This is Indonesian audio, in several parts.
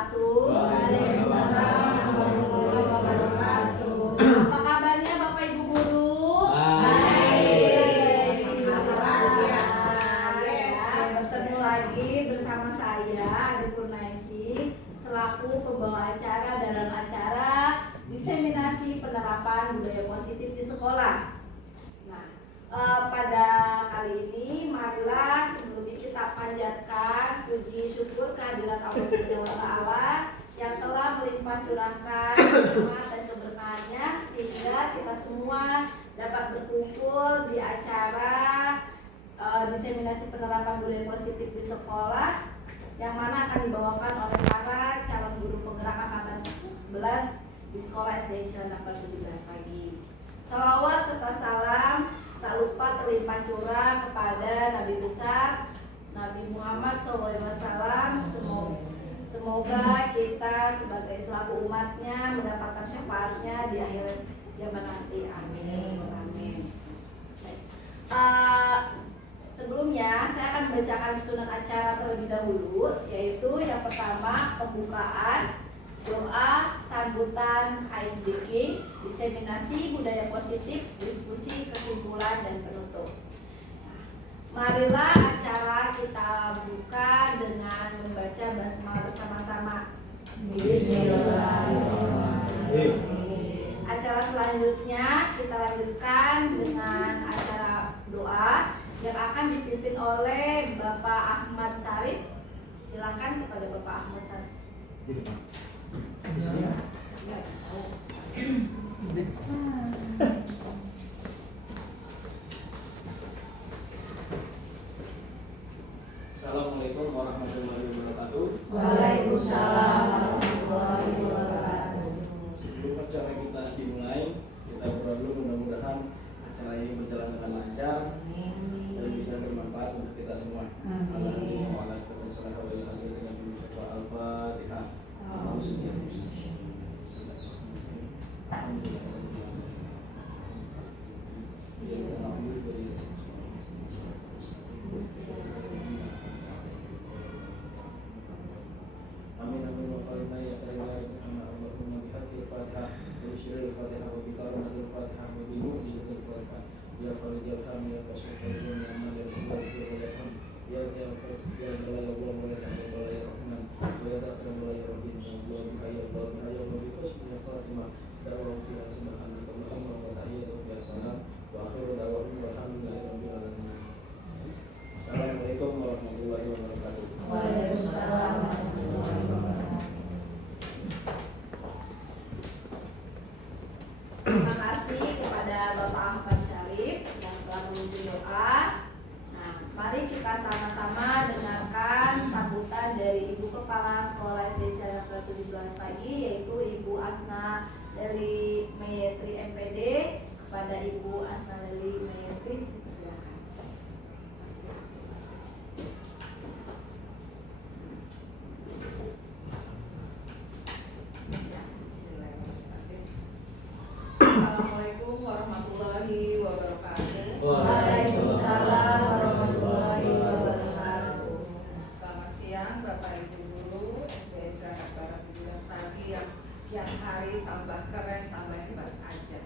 wabarakatuh. Waalaikumsalam warahmatullahi wabarakatuh. Apa kabarnya Bapak Ibu Guru? Baik. Bertemu lagi bersama saya Ade Kurnaisi selaku pembawa acara dalam acara diseminasi penerapan budaya positif di sekolah. Nah, pada kali ini marilah sebelumnya kita panjatkan puji syukur kehadirat Allah Subhanahu wa Ta'ala yang telah melimpah curahkan rahmat dan keberkahannya sehingga kita semua dapat berkumpul di acara diseminasi penerapan budaya positif di sekolah yang mana akan dibawakan oleh para calon guru penggerak angkatan 11 di sekolah SD Cilandak 17 pagi. Salawat serta salam tak lupa terlimpah curah kepada Nabi besar Nabi Muhammad SAW. Semoga kita sebagai selaku umatnya mendapatkan syafaatnya di akhir zaman nanti. Amin. Amin. Sebelumnya saya akan membacakan susunan acara terlebih dahulu, yaitu yang pertama pembukaan, doa, sambutan, ice breaking, diseminasi budaya positif, diskusi, kesimpulan, dan penutup. Marilah acara kita buka dengan membaca basmalah bersama-sama. Bismillahirrahmanirrahim. Acara selanjutnya kita lanjutkan dengan acara doa yang akan dipimpin oleh Bapak Ahmad Sarif. Silakan kepada Bapak Ahmad Sarif. Assalamualaikum warahmatullahi wabarakatuh. Waalaikumsalam warahmatullahi wabarakatuh. Sebelum acara kita dimulai, kita berdoa dulu mudah-mudahan acara ini berjalan dengan lancar dan bisa bermanfaat untuk kita semua. Al-Fatihah. Amin amin wa qarina ya karimah Allahumma bihaqqil Fatihah wa syirril Fatihah wa bi karamatil Fatihah wa bi mu'jizatil Fatihah ya farijal ham ya kasufal dunya amal ya Allah ya ham ya ya ya Allah wa ya Allah ya Rahman wa ya Rahman wa ya Rahim wa ya Allah wa bi husnil Fatimah da'wa fi subhanaka Allahumma wa tahiyyatu ya salam wa akhiru da'wahum walhamdulillahi rabbil alamin. Assalamualaikum warahmatullahi wabarakatuh. Waalaikumsalam warahmatullahi wabarakatuh. Terima kasih kepada Bapak Ahmad Syarif yang telah memimpin doa. Nah, mari kita sama-sama dengarkan sambutan dari Ibu Kepala Sekolah SD Cilandak 17 pagi, yaitu Ibu Asna dari Mayetri MPD. Kepada Ibu Asna dari Mayetri, dipersilakan. Assalamualaikum warahmatullahi wabarakatuh. Waalaikumsalam warahmatullahi wabarakatuh. Selamat siang Bapak Ibu Guru SD Cilandak Barat 17 pagi yang kian hari tambah keren, tambah hebat aja.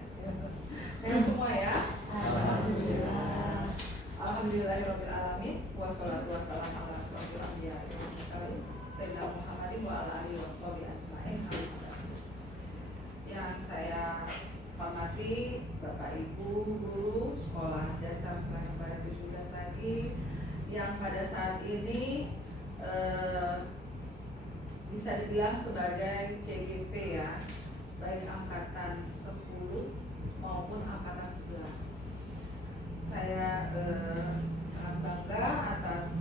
Sehat semua ya? Alhamdulillah. Alhamdulillahirabbil alamin. Wassalatu wassalamu ala asyrofil anbiya'i wal mursalin sayyidina Muhammadin wa ala alihi washabihi ajmain. Yang saya hormati Bapak Ibu Guru Sekolah Dasar Cilandak Barat 17 pagi yang pada saat ini bisa dibilang sebagai CGP ya, baik angkatan 10 maupun angkatan 11. Saya sangat bangga atas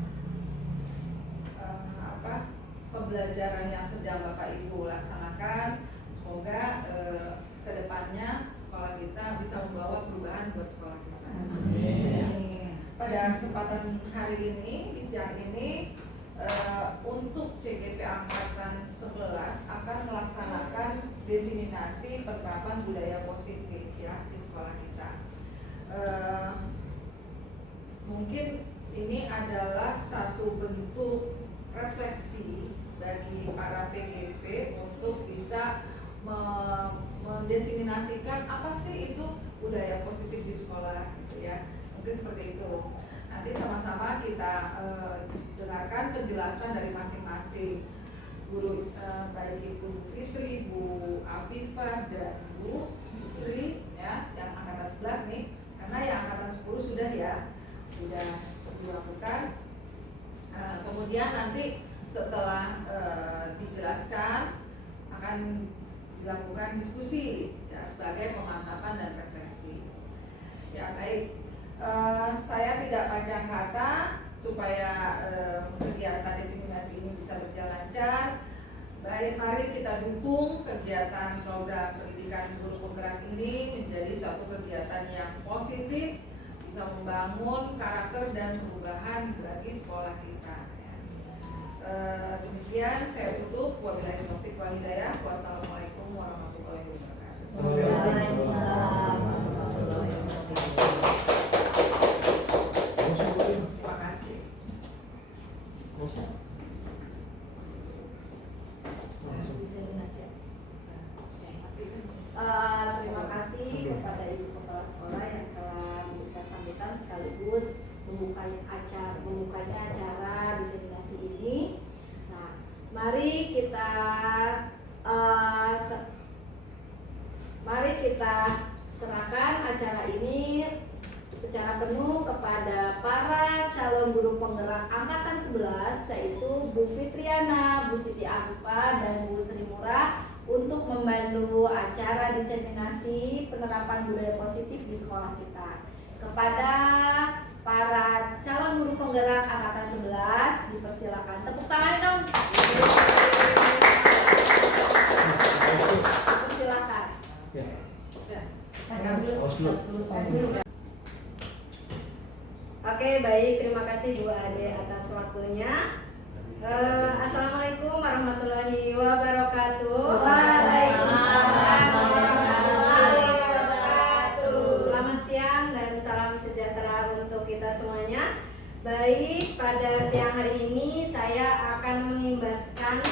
pembelajaran yang sedang Bapak Ibu laksanakan. Semoga kedepannya sekolah kita bisa membawa perubahan buat sekolah kita. Amin. Pada kesempatan hari ini, di siang ini, untuk CGP Angkatan 11 akan melaksanakan diseminasi penerapan budaya positif ya di sekolah kita. Mungkin ini adalah satu bentuk refleksi bagi para PGB bisa mendesiminasikan apa sih itu budaya positif di sekolah gitu ya. Mungkin seperti itu. Nanti sama-sama kita dengarkan penjelasan dari masing-masing guru, baik itu Bu Fitri, Bu Afifah, dan Bu Sri ya, yang angkatan 11 nih, karena yang angkatan 10 sudah dilakukan. Kemudian nanti setelah dijelaskan akan dilakukan diskusi ya, sebagai pemantapan dan refleksi. Ya baik, saya tidak panjang kata supaya kegiatan diseminasi ini bisa berjalan lancar. Baik, mari kita dukung kegiatan program pendidikan guru penggerak ini menjadi suatu kegiatan yang positif, bisa membangun karakter dan perubahan bagi sekolah kita. Demikian saya tutup. Wabillahi taufiq wal hidayah. Wassalamualaikum warahmatullahi wabarakatuh. Waalaikumsalam warahmatullahi wabarakatuh. Terima kasih. Terima kasih kepada Ibu Kepala Sekolah yang telah memberikan sambutan sekaligus membukanya acara diseminasi ini. Nah, mari kita serahkan acara ini secara penuh kepada para calon guru penggerak angkatan 11, yaitu Bu Fitriana, Bu Siti Afifah, dan Bu Sri Murah untuk membantu acara diseminasi penerapan budaya positif di sekolah kita. Kepada para calon guru penggerak angkatan 11 dipersilakan. Tepuk tangan dong. Dipersilakan. Oke, baik, terima kasih Bu Ade atas waktunya. Assalamualaikum warahmatullahi wabarakatuh. Waalaikumsalam warahmatullahi wabarakatuh. Selamat siang dan salam sejahtera untuk kita semuanya. Baik, pada siang hari ini saya akan mengimbaskan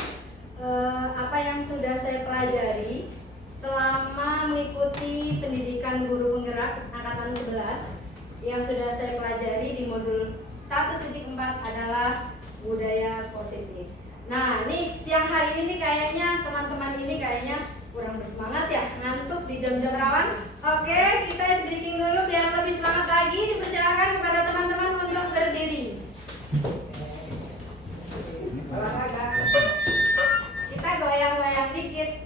apa yang sudah saya pelajari selama mengikuti pendidikan guru penggerak angkatan 11 yang sudah saya pelajari di modul 1.4 adalah budaya positif. Nah, nih siang hari ini kayaknya teman-teman ini kayaknya kurang bersemangat ya, ngantuk di jam-jam rawan. Oke, kita ice breaking dulu biar lebih semangat lagi. Dipersilakan kepada teman-teman untuk berdiri. Olahraga. Kita goyang-goyang dikit.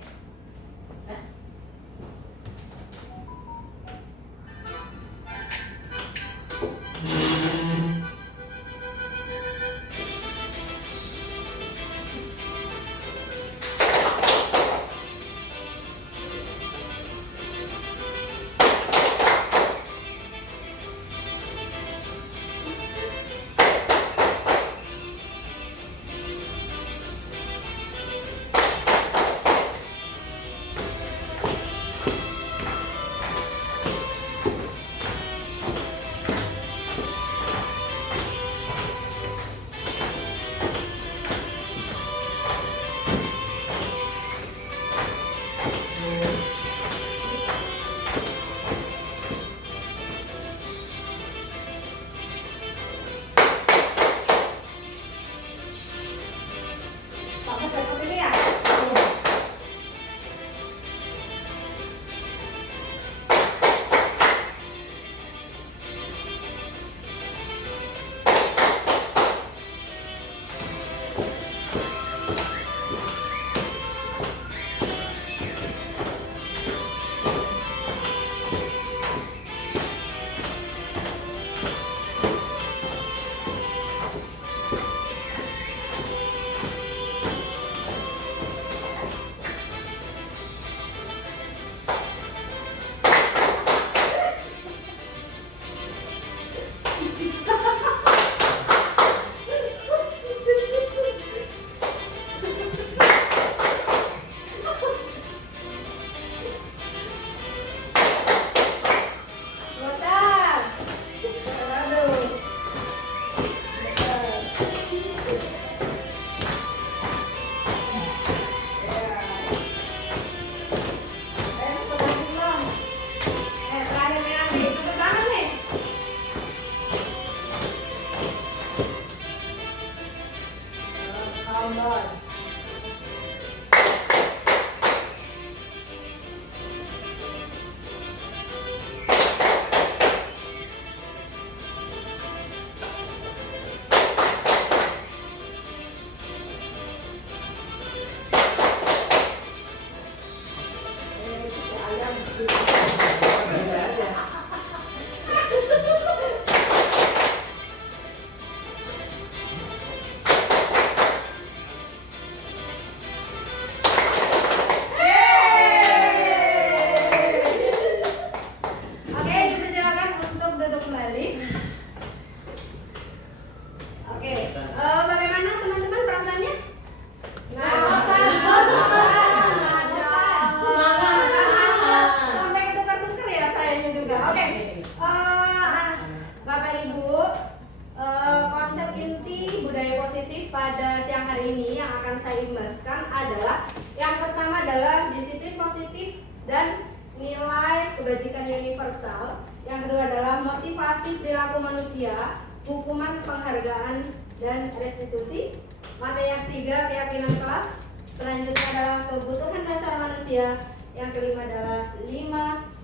saya imbaskan adalah yang pertama adalah disiplin positif dan nilai kebajikan universal. Yang kedua adalah motivasi perilaku manusia, hukuman penghargaan dan restitusi. Materi yang ketiga keyakinan kelas. Selanjutnya adalah kebutuhan dasar manusia. Yang kelima adalah 5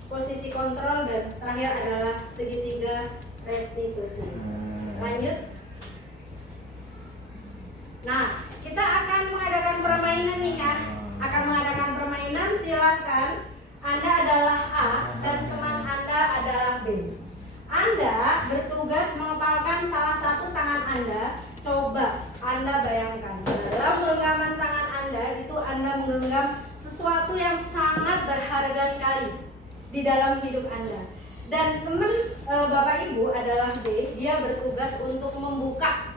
posisi kontrol, dan terakhir adalah segitiga restitusi. Lanjut. Nah, kita akan mengadakan permainan nih ya. Akan mengadakan permainan, silakan. Anda adalah A dan teman Anda adalah B. Anda bertugas mengepalkan salah satu tangan Anda. Coba Anda bayangkan, dalam genggaman tangan Anda itu Anda menggenggam sesuatu yang sangat berharga sekali di dalam hidup Anda. Dan teman Bapak Ibu adalah B, dia bertugas untuk membuka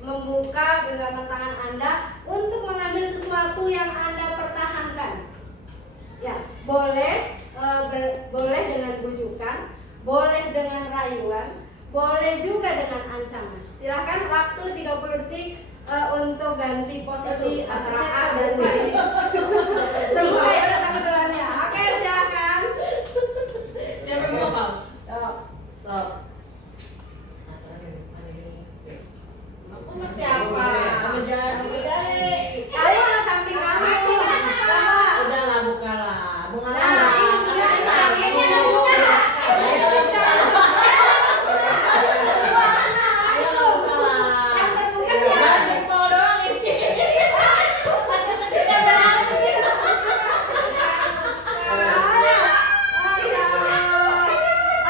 genggaman tangan Anda untuk mengambil sesuatu yang Anda pertahankan. Ya, boleh boleh dengan bujukan, boleh dengan rayuan, boleh juga dengan ancaman. Silakan waktu 30 detik untuk ganti posisi antara A dan B. Terbuka ya udah tangan duluannya. Oke, silakan. Siapa yang mau Bang? Sok. Aku mau siapa? Kamu jadi. Ayo ke samping kamu. Udah lah, buka lah. Buka Nah, lah. ini juga ini yang buka. Ayo, buka lah. Yang terbuka Udah siapa? jempol doang ini.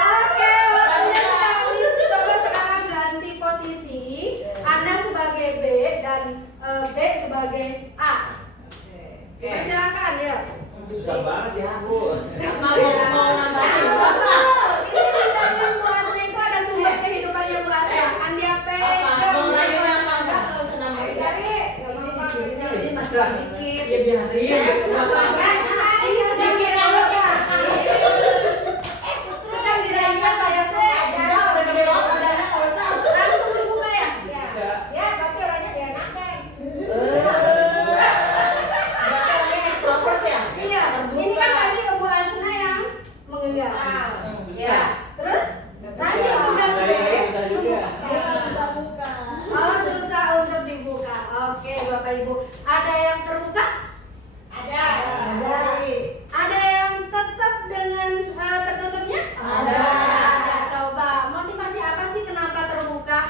Oke, waktunya sudah habis. Coba sekarang ganti posisi. Anda sebagai B dan B sebagai A. Silakan ya. Susah banget ya Bu. Mau nambahin? Ini di dalam Bu Asna itu ada sumber kehidupannya Bu Asna. Andi apa? Apa? Mau sayur apa enggak? Kalau senang aja. Ini masih sedikit. Ya biarin. Enggak apa-apa. Ini sedang dirayakan. Sedang dirayakan saya tuh. Udah gede banget badannya, nggak usah. Langsung dibuka ya. Ya. Berarti orangnya ekstrovert ya? Iya. Ini kan tadi Bu Asna yang mengenggak. Susah. Ya. Terus lanjut tugas B. Susah juga. Bisa buka. Oh, susah untuk dibuka. Oke, Bapak Ibu. Ada yang terbuka? Ada. Ada yang tetap dengan tertutupnya? Ada. Coba motivasi apa sih kenapa terbuka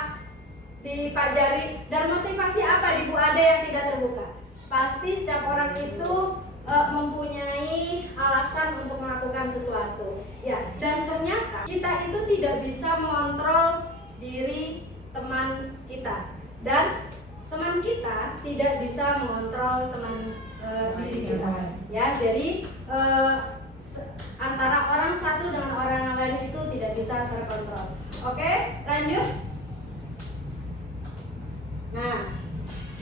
di Pak Jari, dan motivasi apa di Bu Ade yang tidak terbuka? Pasti setiap orang itu mempunyai alasan untuk melakukan sesuatu. Ya, dan ternyata kita itu tidak bisa mengontrol diri teman kita, dan teman kita tidak bisa mengontrol diri kita. Ya, jadi antara orang satu dengan orang lain itu tidak bisa terkontrol. Oke, lanjut. Nah,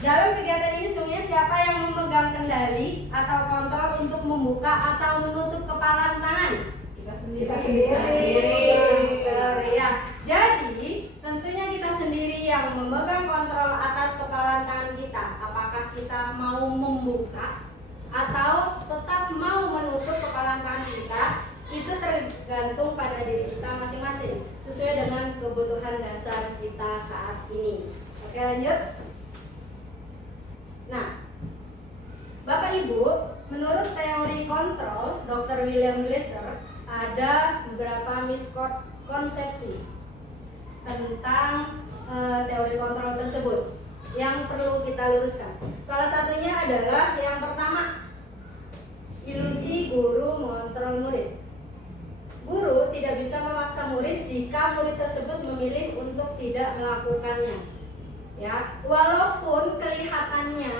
dalam kegiatan ini semuanya siapa yang memegang kendali atau kontrol untuk membuka atau menutup kepalan tangan? Kita sendiri. Ya, jadi tentunya kita sendiri yang memegang kontrol atas kepalan tangan kita. Apakah kita mau membuka atau tetap mau menutup kepalan tangan kita? Itu tergantung pada diri kita masing-masing, sesuai dengan kebutuhan dasar kita saat ini. Oke, lanjut. Nah, Bapak Ibu, menurut teori kontrol Dr. William Glasser, ada beberapa miskonsepsi tentang teori kontrol tersebut yang perlu kita luruskan. Salah satunya adalah yang pertama, ilusi guru mengontrol murid. Guru tidak bisa memaksa murid jika murid tersebut memilih untuk tidak melakukannya. Ya, walaupun kelihatannya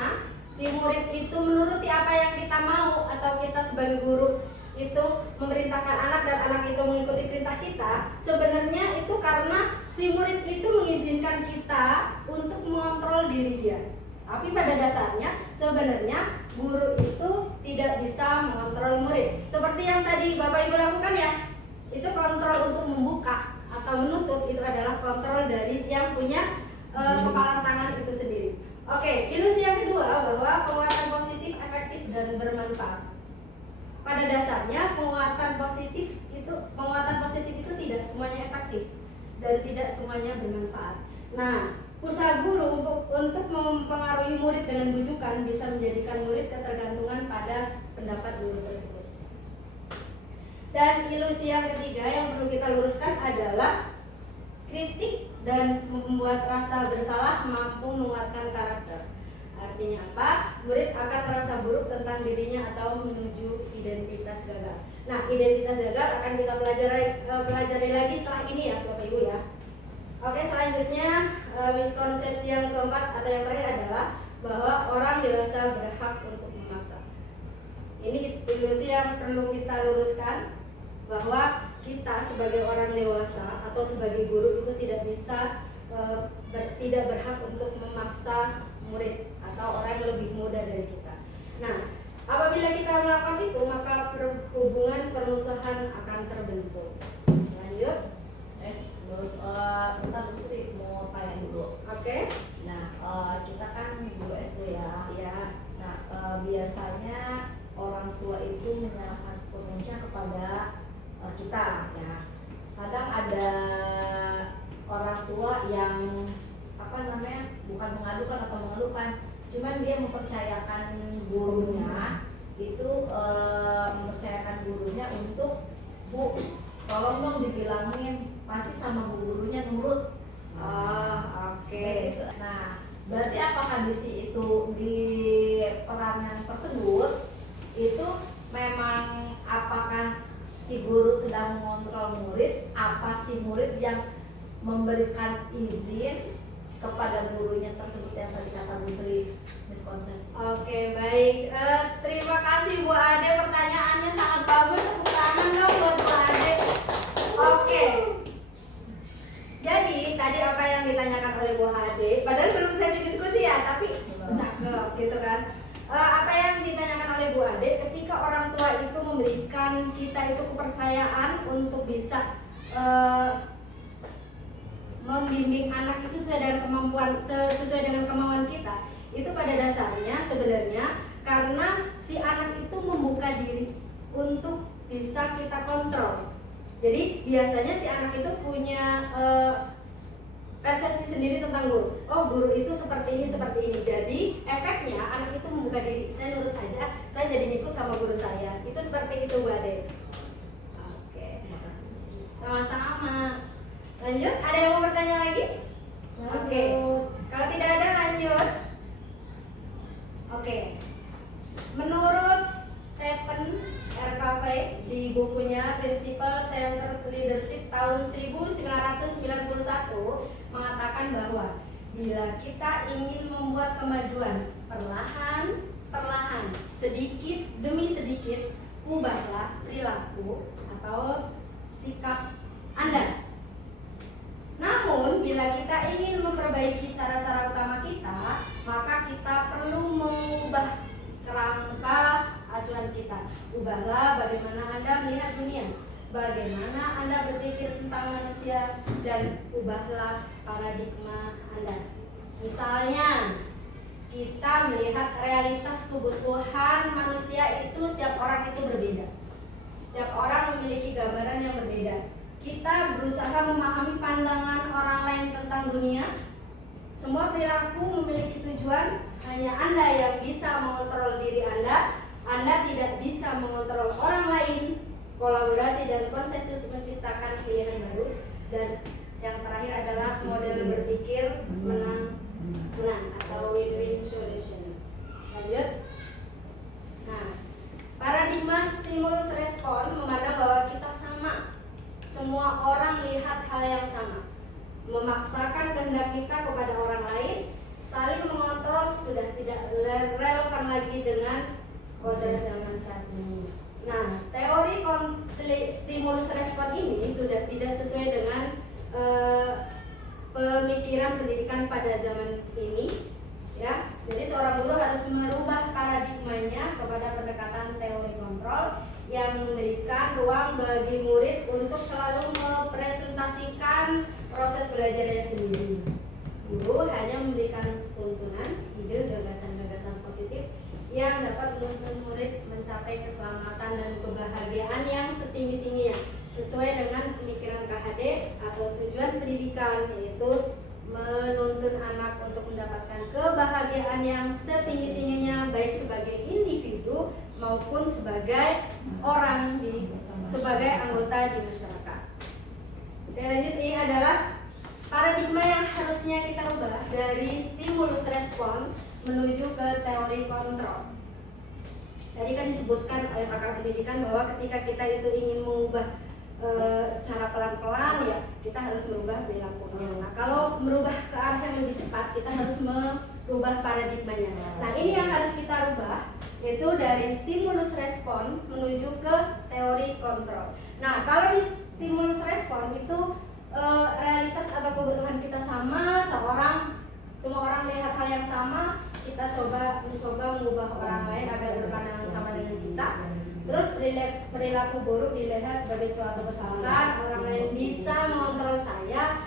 si murid itu menuruti apa yang kita mau, atau kita sebagai guru itu memerintahkan anak dan anak itu mengikuti perintah kita, sebenarnya itu karena si murid itu mengizinkan kita untuk mengontrol diri dia. Tapi pada dasarnya sebenarnya guru itu tidak bisa mengontrol murid. Seperti yang tadi Bapak Ibu lakukan ya, itu kontrol untuk membuka atau menutup, itu adalah kontrol dari yang punya kepalan tangan itu sendiri. Oke, ilusi yang kedua bahwa penguatan positif efektif dan bermanfaat. Pada dasarnya penguatan positif itu tidak semuanya efektif dan tidak semuanya bermanfaat. Nah, usaha guru untuk mempengaruhi murid dengan bujukan bisa menjadikan murid ketergantungan pada pendapat guru tersebut. Dan ilusi yang ketiga yang perlu kita luruskan adalah kritik dan membuat rasa bersalah mampu menguatkan karakter. Artinya apa? Murid akan merasa buruk tentang dirinya atau menuju identitas gagal. Nah, identitas gagal akan kita pelajari lagi setelah ini ya, Bapak Ibu ya. Oke, selanjutnya miskonsepsi yang keempat atau yang terakhir adalah bahwa orang dewasa berhak untuk memaksa. Ini ilusi yang perlu kita luruskan, bahwa kita sebagai orang dewasa atau sebagai guru itu tidak bisa tidak berhak untuk memaksa murid atau orang yang lebih muda dari kita. Nah, apabila kita melakukan itu, maka hubungan permusuhan akan terbentuk. Lanjut. Bentar Bu Sri mau tanya dulu. Oke. Nah, kita kan guru SD ya. Ya. Nah, biasanya orang tua itu menyerahkan sepenuhnya kepada kita ya. Kadang ada orang tua yang bukan mengadukan atau mengeluhkan, cuman dia mempercayakan gurunya untuk Bu, tolong dong dibilangin, pasti sama bu gurunya nurut. Oke. Gitu. Nah, berarti apakah di peranan tersebut itu memang apakah si guru sedang mengontrol murid, apa si murid yang memberikan izin kepada gurunya tersebut yang tadi kata Bu Sri miskonsepsi. Oke, baik. Terima kasih Bu Ade, pertanyaannya sangat bagus. Tepuk tangan dong buat Bu Ade. Oke. Jadi tadi apa yang ditanyakan oleh Bu Ade, padahal belum sesi diskusi ya, tapi cakep gitu kan. Apa yang ditanyakan oleh Bu Ade, ketika orang tua itu memberikan kita itu kepercayaan untuk bisa membimbing anak itu sesuai dengan kemauan kita, itu pada dasarnya sebenarnya karena si anak itu membuka diri untuk bisa kita kontrol. Jadi biasanya si anak itu punya persepsi sendiri tentang guru. Oh, guru itu seperti ini. Jadi efeknya anak itu membuka diri. Saya nurut aja, saya jadi ngikut sama guru saya. Itu seperti itu Bu Ade. Oke, sama-sama. Lanjut, ada yang mau bertanya lagi? Oke. Kalau tidak ada lanjut. Oke. Menurut Stephen R. Covey di bukunya Principle Centered Leadership tahun 1991 mengatakan bahwa bila kita ingin membuat kemajuan perlahan, sedikit demi sedikit, ubahlah perilaku atau sikap Anda. Namun, bila kita ingin memperbaiki cara-cara utama kita, maka kita perlu mengubah kerangka acuan kita. Ubahlah bagaimana Anda melihat dunia, bagaimana Anda berpikir tentang manusia, dan ubahlah paradigma Anda. Misalnya, kita melihat realitas kebutuhan manusia itu setiap orang itu berbeda. Setiap orang memiliki gambaran yang berbeda. Kita berusaha memahami pandangan orang lain tentang dunia. Semua perilaku memiliki tujuan. Hanya Anda yang bisa mengontrol diri Anda. Anda tidak bisa mengontrol orang lain. Kolaborasi dan konsensus menciptakan pilihan baru. Dan yang terakhir adalah model berpikir menang atau win-win solution. Lanjut. Nah, paradigma stimulus respon memandang bahwa kita sama. Semua orang lihat hal yang sama. Memaksakan kehendak kita kepada orang lain, saling mengontrol sudah tidak relevan lagi dengan kode zaman saat ini. Nah, teori stimulus respon ini sudah tidak sesuai dengan pemikiran pendidikan pada zaman ini, ya. Jadi seorang guru harus merubah paradigmanya kepada pendekatan teori kontrol yang memberikan ruang bagi murid untuk selalu mempresentasikan proses belajarnya sendiri. Guru hanya memberikan tuntunan, ide, gagasan-gagasan positif yang dapat menuntun murid mencapai keselamatan dan kebahagiaan yang setinggi-tingginya sesuai dengan pemikiran KHD atau tujuan pendidikan, yaitu menuntun anak untuk mendapatkan kebahagiaan yang setinggi-tingginya baik sebagai individu maupun sebagai orang sebagai anggota di masyarakat. Oke, lanjut, ini adalah paradigma yang harusnya kita ubah dari stimulus respon menuju ke teori kontrol. Tadi kan disebutkan oleh pakar pendidikan bahwa ketika kita itu ingin mengubah secara pelan-pelan, ya kita harus merubah perilakunya. Nah, kalau merubah ke arah yang lebih cepat, kita harus merubah paradigmanya. Nah, ini yang harus kita rubah, yaitu dari stimulus respon menuju ke teori kontrol. Nah, kalau di stimulus respon itu realitas atau kebutuhan kita sama, semua orang melihat hal yang sama, kita mencoba mengubah orang lain agar berpandangan sama dengan kita. Terus perilaku buruk dilihat sebagai suatu kesalahan, orang lain bisa mengontrol saya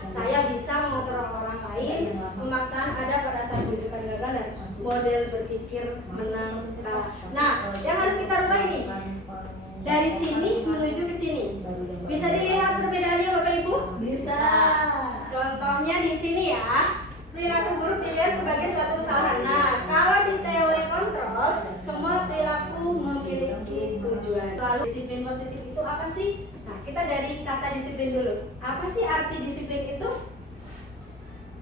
bisa mengontrol orang lain. Pemaksaan ada pada saat rujukan gagal dan model berpikir menang kalah. Nah, yang harus kita rubah ini dari sini menuju ke sini. Bisa dilihat perbedaannya Bapak Ibu? Bisa. Contohnya di sini ya. Perilaku buruk dilihat sebagai suatu kesalahan. Nah, kalau di teori kontrol, semua perilaku memiliki tujuan. Lalu disiplin positif itu apa sih? Nah, kita dari kata disiplin dulu. Apa sih arti disiplin itu?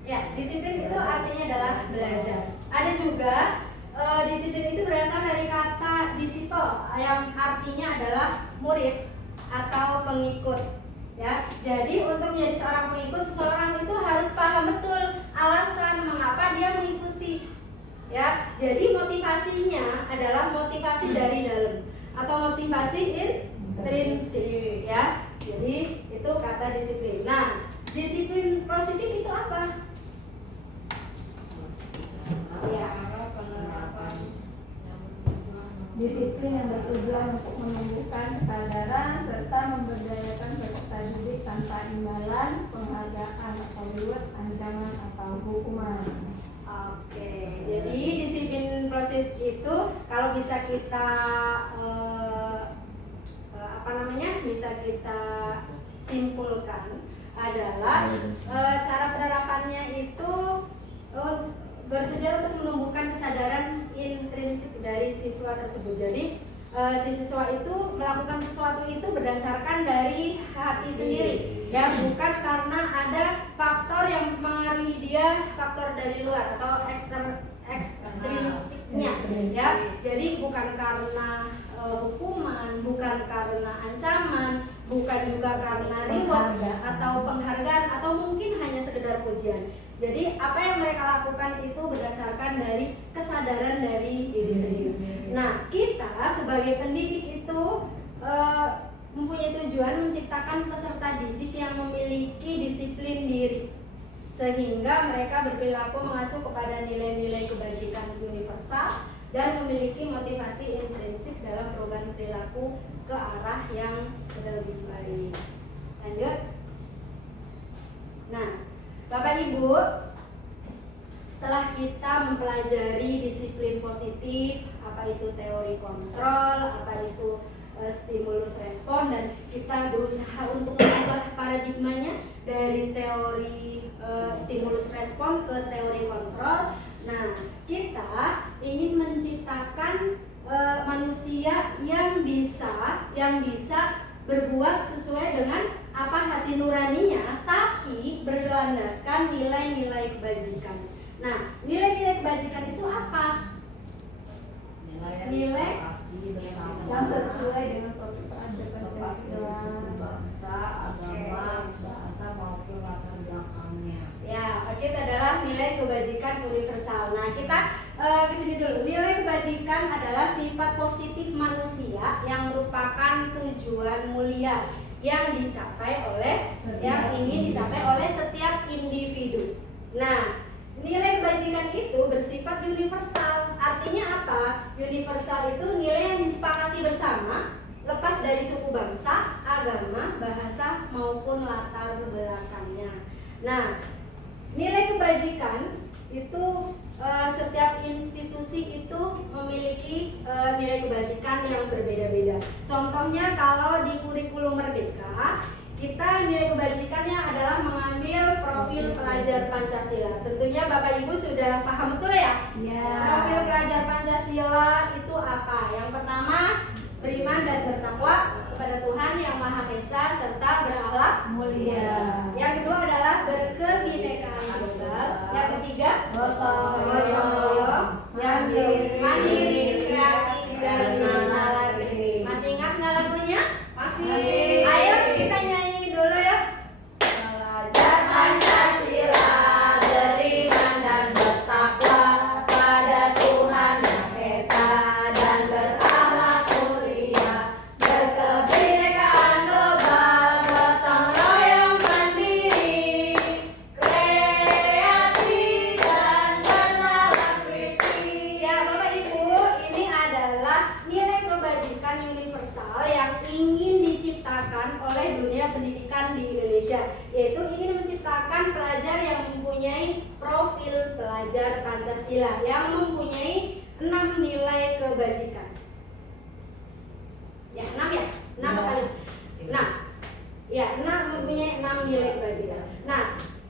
Ya, disiplin itu artinya adalah belajar. Ada juga disiplin itu berasal dari kata disiple yang artinya adalah murid atau pengikut. Ya, jadi untuk menjadi seorang pengikut, seseorang itu harus paham betul alasan mengapa dia mengikuti. Ya, jadi motivasinya adalah motivasi dari dalam atau motivasi intrinsik. Ya, jadi itu kata disiplin. Nah, disiplin positif itu apa? Ya, Disiplin yang bertujuan untuk menumbuhkan kesadaran serta memberdayakan peserta didik tanpa imbalan, penghargaan atau reward, ancaman atau hukuman. Oke, jadi disiplin positif itu kalau bisa kita bisa kita simpulkan adalah cara penerapannya itu bertujuan untuk menumbuhkan kesadaran intrinsik dari siswa tersebut. Jadi si siswa itu melakukan sesuatu itu berdasarkan dari hati sendiri, ya, bukan karena ada faktor yang mempengaruhi dia, faktor dari luar atau ekstrinsiknya, ya. Jadi bukan karena hukuman, bukan karena ancaman, bukan juga karena reward atau penghargaan atau mungkin hanya sekedar pujian. Jadi apa yang mereka lakukan itu berdasarkan dari kesadaran dari diri sendiri. Nah, kita sebagai pendidik itu mempunyai tujuan menciptakan peserta didik yang memiliki disiplin diri, sehingga mereka berperilaku mengacu kepada nilai-nilai kebajikan universal dan memiliki motivasi intrinsik dalam perubahan perilaku ke arah yang lebih baik. Lanjut. Nah, Bapak Ibu, setelah kita mempelajari disiplin positif, apa itu teori kontrol, apa itu stimulus respon, dan kita berusaha untuk mengubah paradigmanya dari teori stimulus respon ke teori kontrol. Nah, kita ingin menciptakan manusia yang bisa berbuat sesuai dengan apa hati nuraninya, tapi berlandaskan nilai-nilai kebajikan. Nah, nilai-nilai kebajikan itu apa? Nilai yang sesuai dengan peraturan Pancasila, bangsa, agama, bahasa maupun latar belakangnya. Ya, itu adalah nilai kebajikan universal. Nah, kita kesini dulu. Nilai kebajikan adalah sifat positif manusia yang merupakan tujuan mulia yang ingin dicapai oleh setiap individu. Nah, nilai kebajikan itu bersifat universal. Artinya apa? Universal itu nilai yang disepakati bersama, lepas dari suku bangsa, agama, bahasa maupun latar belakangnya. Nah, nilai kebajikan itu setiap institusi itu memiliki nilai kebajikan yang berbeda-beda. Contohnya kalau di kurikulum Merdeka, kita nilai kebajikannya adalah mengambil profil pelajar Pancasila. Tentunya Bapak Ibu sudah paham betul ya? Ya. Profil pelajar Pancasila itu apa? Yang pertama, beriman dan bertakwa kepada Tuhan Yang Maha Esa serta berakhlak Mulia. Yang kedua adalah berkebinekaan tunggal. Yang ketiga, Gotong gotong royong. Yang keempat, mandiri, kreatif, dan anarkis. Masih ingat nggak lagunya? Masih. Ayo kita nyanyi dulu ya. Belajar Pancasila, beriman dan bertakwa pada Tuhan Yang Esa dan berakhlak mulia, berkebinekaan global, gotong royong mandiri, kreatif dan bernalar kritis. Ya Bapak Ibu, ini adalah nilai kebajikan universal yang ingin diciptakan oleh dunia pendidikan di Indonesia, yaitu ingin menciptakan pelajar yang mempunyai profil pelajar Pancasila yang mempunyai 6 nilai kebajikan. Ya, 6 ya? 6 Ya. kali. Nah, ya, 6 mempunyai 6 nilai kebajikan. Nah,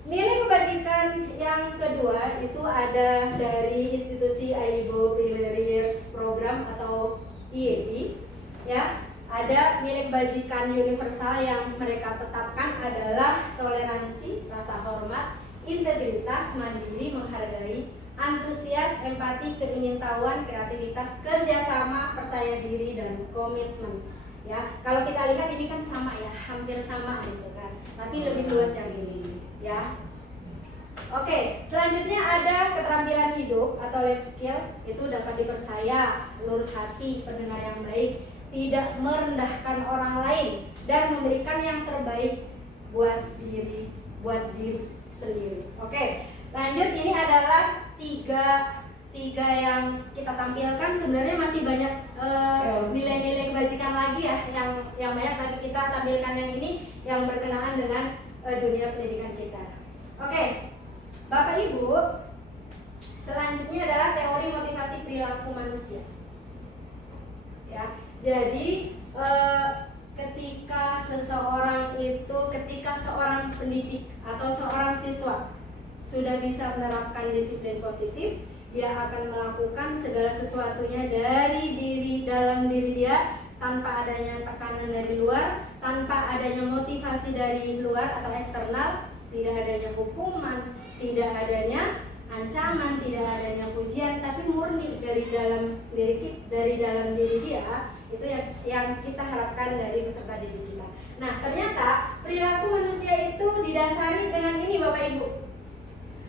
nilai kebajikan yang kedua itu ada dari institusi Aibo Primary Years Program atau IEP, ya. Ada nilai kebajikan universal yang mereka tetapkan adalah toleransi, rasa hormat, integritas, mandiri, menghargai, antusias, empati, keingintahuan, kreativitas, kerjasama, percaya diri, dan komitmen. Ya, kalau kita lihat ini kan sama ya, hampir sama gitu kan, tapi lebih luas yang ini, ya. Oke, selanjutnya ada keterampilan hidup atau life skill. Itu dapat dipercaya, lurus hati, pendengar yang baik, tidak merendahkan orang lain, dan memberikan yang terbaik buat diri sendiri. Oke, lanjut, ini adalah tiga yang kita tampilkan. Sebenarnya masih banyak nilai-nilai kebajikan lagi ya yang banyak, tapi kita tampilkan yang ini yang berkenaan dengan dunia pendidikan kita. Oke, Bapak Ibu, selanjutnya adalah teori motivasi perilaku manusia. Ya, jadi ketika seorang pendidik atau seorang siswa sudah bisa menerapkan disiplin positif, dia akan melakukan segala sesuatunya dari dalam diri dia, tanpa adanya tekanan dari luar, tanpa adanya motivasi dari luar atau eksternal, tidak adanya hukuman, tidak adanya ancaman, tidak adanya pujian, tapi murni dari dalam diri dia. Itu yang kita harapkan dari peserta didik kita. Nah, ternyata perilaku manusia itu didasari dengan ini Bapak Ibu.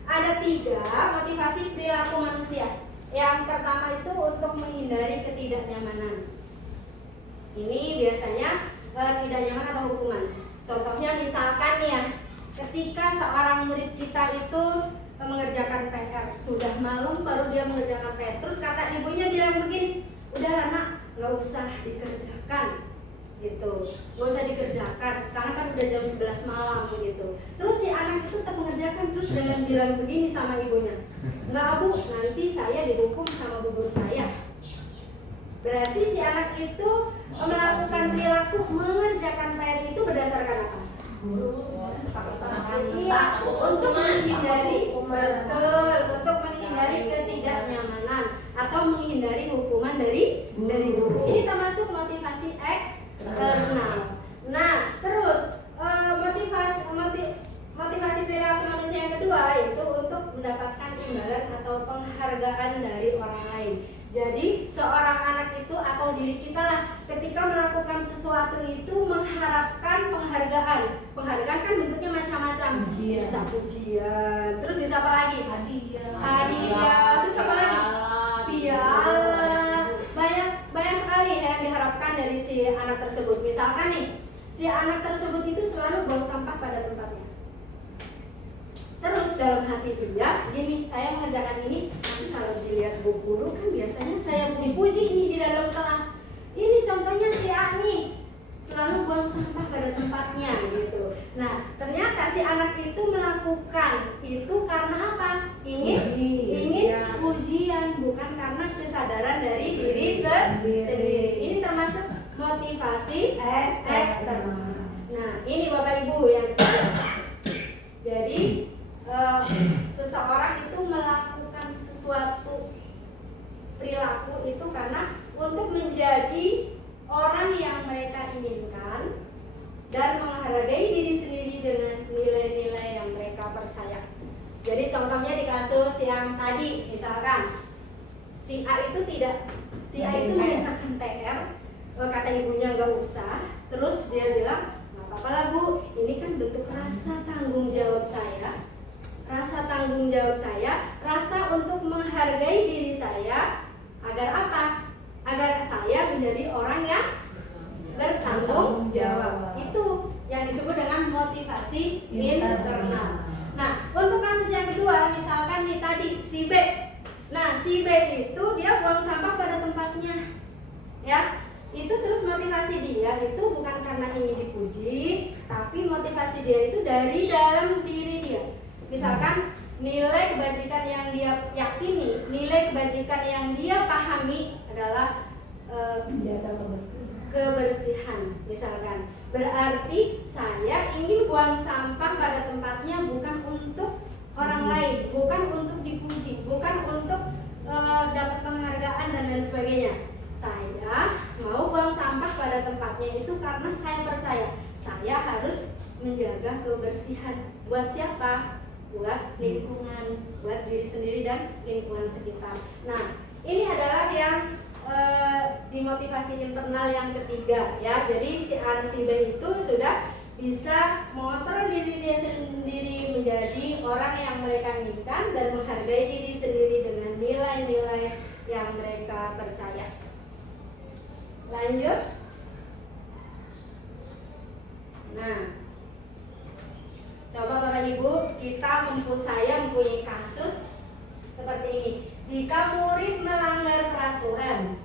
Ada 3 motivasi perilaku manusia. Yang pertama itu untuk menghindari ketidaknyamanan. Ini biasanya tidak nyaman atau hukuman. Contohnya misalkan nih ya, ketika seorang murid kita itu mengerjakan PR, sudah malam baru dia mengerjakan PR, terus kata ibunya bilang begini, udahlah nak, nggak usah dikerjakan gitu, nggak usah dikerjakan, sekarang kan udah jam 11 malam gitu. Terus si anak itu tetap mengerjakan, terus dengan bilang begini sama ibunya, nggak Bu, nanti saya dihukum sama bu guru saya. Berarti si anak itu melakukan perilaku mengerjakan PR itu berdasarkan apa? Iya, untuk menghindari ketidaknyamanan atau menghindari hukuman dari guru. Ini termasuk motivasi eksternal. Nah, terus motivasi perilaku manusia yang kedua itu untuk mendapatkan imbalan atau penghargaan dari orang lain. Jadi seorang anak itu atau diri kita lah, ketika melakukan sesuatu itu mengharapkan penghargaan. Penghargaan kan bentuknya macam-macam. Bisa pujian, terus bisa apa lagi? Hadiah, terus apa lagi? Piala. Banyak sekali yang diharapkan dari si anak tersebut. Misalkan nih, si anak tersebut itu selalu buang sampah pada tempatnya. Terus dalam hati dia, gini, saya mengerjakan ini, nanti kalau dilihat bu guru kan biasanya saya dipuji ini di dalam kelas. Ini contohnya si A nih, selalu buang sampah pada tempatnya gitu. Nah, ternyata si anak itu melakukan itu karena apa? Ingin bukan karena kesadaran dari diri sendiri. Ini termasuk motivasi eksternal. Nah, ini Bapak Ibu yang ketiga. Jadi seseorang itu melakukan sesuatu perilaku itu karena untuk menjadi orang yang mereka inginkan dan menghargai diri sendiri dengan nilai-nilai yang mereka percaya. Jadi contohnya di kasus yang tadi, misalkan si A itu mengerjakan PR, kata ibunya nggak usah, terus dia bilang nggak apa-apa lah Bu, ini kan bentuk rasa tanggung jawab saya, rasa untuk menghargai diri saya, agar apa? Agar saya menjadi orang yang bertanggung jawab. Itu yang disebut dengan motivasi internal. Nah, untuk kasus yang kedua, misalkan nih tadi si B. Nah, si B itu dia buang sampah pada tempatnya. Ya, itu terus motivasi dia itu bukan karena ingin dipuji, tapi motivasi dia itu dari dalam diri dia. Misalkan nilai kebajikan yang dia yakini, nilai kebajikan yang dia pahami adalah Menjaga kebersihan. Misalkan berarti saya ingin buang sampah pada tempatnya bukan untuk orang lain, bukan untuk dipuji, bukan untuk dapat penghargaan dan lain sebagainya. Saya mau buang sampah pada tempatnya itu karena saya percaya saya harus menjaga kebersihan. Buat siapa? Buat lingkungan, buat diri sendiri dan lingkungan sekitar. Nah, ini adalah yang di motivasi internal yang ketiga, ya. Jadi si A si B itu sudah bisa mengontrol diri dia sendiri menjadi orang yang mereka inginkan dan menghargai diri sendiri dengan nilai-nilai yang mereka percaya. Lanjut. Nah, coba Bapak Ibu, saya mempunyai kasus seperti ini. Jika murid melanggar peraturan,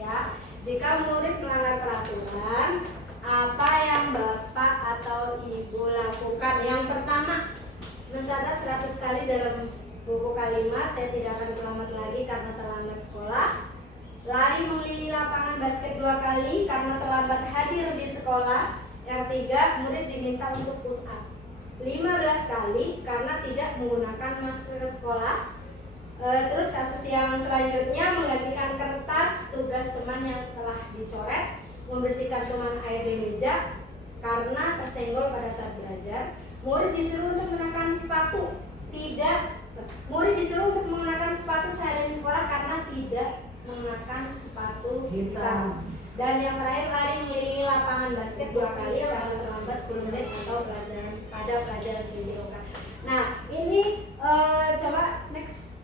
ya, jika murid melanggar peraturan, apa yang Bapak atau Ibu lakukan? Yang pertama, mencatat 100 kali dalam buku kalimat, saya tidak akan terlambat lagi karena terlambat sekolah. Lari mengelilingi lapangan basket 2 kali karena terlambat hadir di sekolah. Yang ketiga, murid diminta untuk push up 15 kali karena tidak menggunakan masker ke sekolah. Terus kasus yang selanjutnya, menggantikan kertas tugas teman yang telah dicoret, membersihkan tumpahan air di meja karena tersenggol pada saat belajar. Murid disuruh untuk mengenakan sepatu sehari di sekolah karena tidak mengenakan sepatu hitam. Dan yang terakhir, lari mengelilingi lapangan basket 2 kali karena terlambat 10 menit atau pelajaran PJOK. Nah, ini coba next.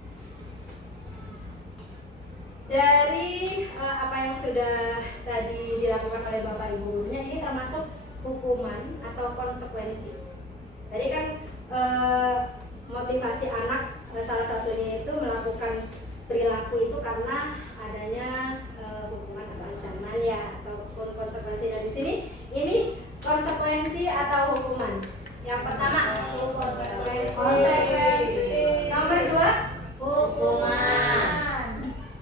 Dari apa yang sudah tadi dilakukan oleh Bapak Ibu gurunya, ini termasuk hukuman atau konsekuensi. Tadi kan motivasi anak salah satunya itu melakukan perilaku itu karena adanya hukuman atau ancaman, ya, atau konsekuensi. Dari sini ini konsekuensi atau hukuman. Yang pertama konsekuensi. Nomor 2 hukuman.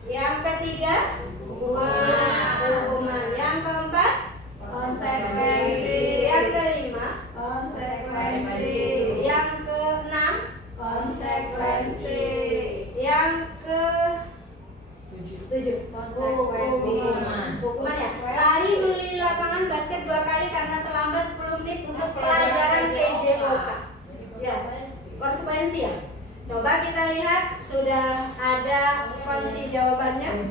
Yang ketiga hukuman. Yang keempat konsekuensi. Yang kelima konsekuensi. Yang keenam konsekuensi. Yang ke 7 konsekuensi. Hukuman, ya. Lari mengelilingi lapangan basket 2 kali karena terlambat 10 menit untuk pelajaran PJOK. Ya, konsekuensi, ya. Coba kita lihat, sudah ada kunci jawabannya.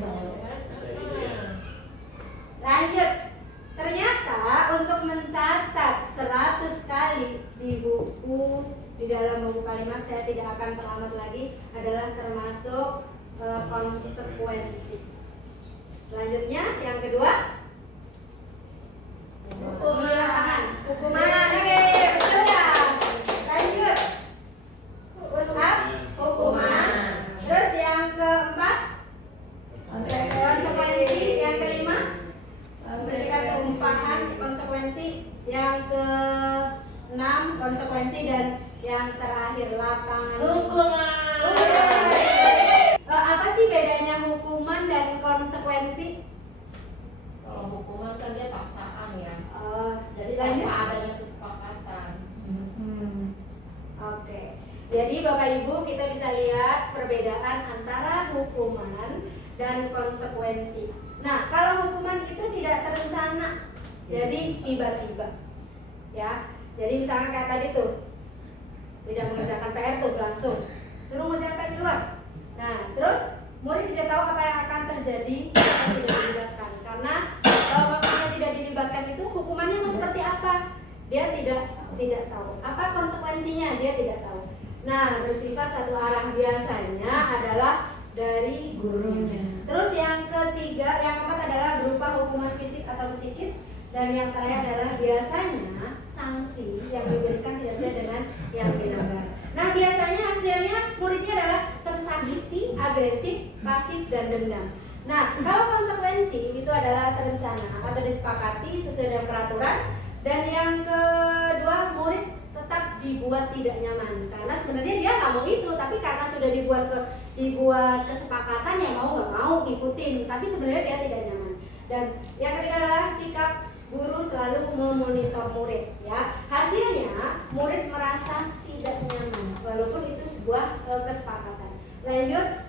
Lanjut. Ternyata untuk mencatat 100 kali di dalam buku kalimat, saya tidak akan terlambat lagi, adalah termasuk konsekuensi. Selanjutnya yang kedua, hukuman. Oke, betul ya. Lanjut. Push up, hukuman. Terus yang keempat, konsekuensi. Yang kelima, membersihkan tumpahan, konsekuensi. Yang keenam, konsekuensi. Dan yang terakhir, lapangan hukuman. Apa sih beda kan dia paksaan ya. Jadi lanjut. tanpa adanya kesepakatan. Oke. Jadi Bapak Ibu kita bisa lihat perbedaan antara hukuman dan konsekuensi. Nah, kalau hukuman itu tidak terencana, jadi tiba-tiba, ya. Jadi misalkan kayak tadi tuh, tidak mengerjakan PR tuh langsung suruh mengerjakan di luar. Nah, terus murid tidak tahu apa yang akan terjadi jika tidak dilibatkan. Karena kalau maksudnya tidak dilibatkan itu hukumannya mau seperti apa? Dia tidak tahu. Apa konsekuensinya? Dia tidak tahu. Nah, bersifat satu arah biasanya adalah dari gurunya. Terus yang ketiga, yang keempat adalah berupa hukuman fisik atau psikis, dan yang terakhir adalah biasanya sanksi yang diberikan tidak sesuai dengan yang dilanggar. Nah, biasanya hasilnya muridnya adalah tersakiti, agresif, pasif, dan dendam. Nah, kalau konsekuensi itu adalah terencana atau disepakati sesuai dengan peraturan, dan yang kedua murid tetap dibuat tidak nyaman karena sebenarnya dia nggak mau itu, tapi karena sudah dibuat kesepakatan ya mau nggak mau ngikutin, tapi sebenarnya dia tidak nyaman. Dan yang ketiga adalah sikap guru selalu memonitor murid, ya. Hasilnya murid merasa tidak nyaman walaupun itu sebuah kesepakatan. Lanjut.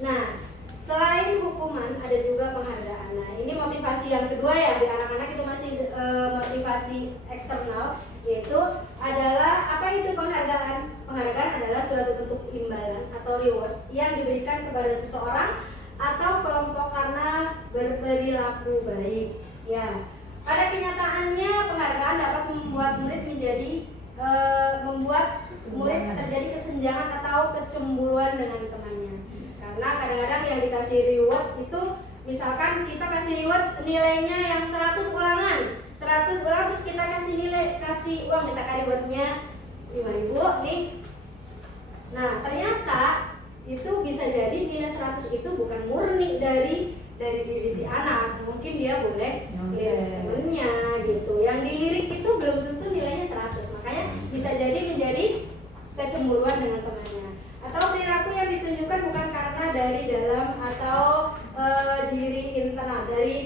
Nah, selain hukuman ada juga penghargaan. Nah, ini motivasi yang kedua ya di anak-anak itu masih motivasi eksternal, yaitu adalah apa itu penghargaan? Penghargaan adalah suatu bentuk imbalan atau reward yang diberikan kepada seseorang atau kelompok karena berperilaku baik. Ya, pada kenyataannya penghargaan dapat membuat murid terjadi kesenjangan atau kecemburuan dengan temannya. Karena kadang-kadang yang dikasih reward itu, misalkan kita kasih reward nilainya yang 100 ulangan, 100 ulang terus kita kasih uang misalkan rewardnya 5.000 nih. Nah, ternyata itu bisa jadi nilai 100 itu bukan murni dari diri si anak, mungkin dia boleh lirik temennya gitu. Yang dilirik itu belum tentu nilainya 100, makanya bisa jadi menjadi kecemburuan dengan temannya. Atau perilaku yang ditunjukkan bukan karena dari dalam atau dari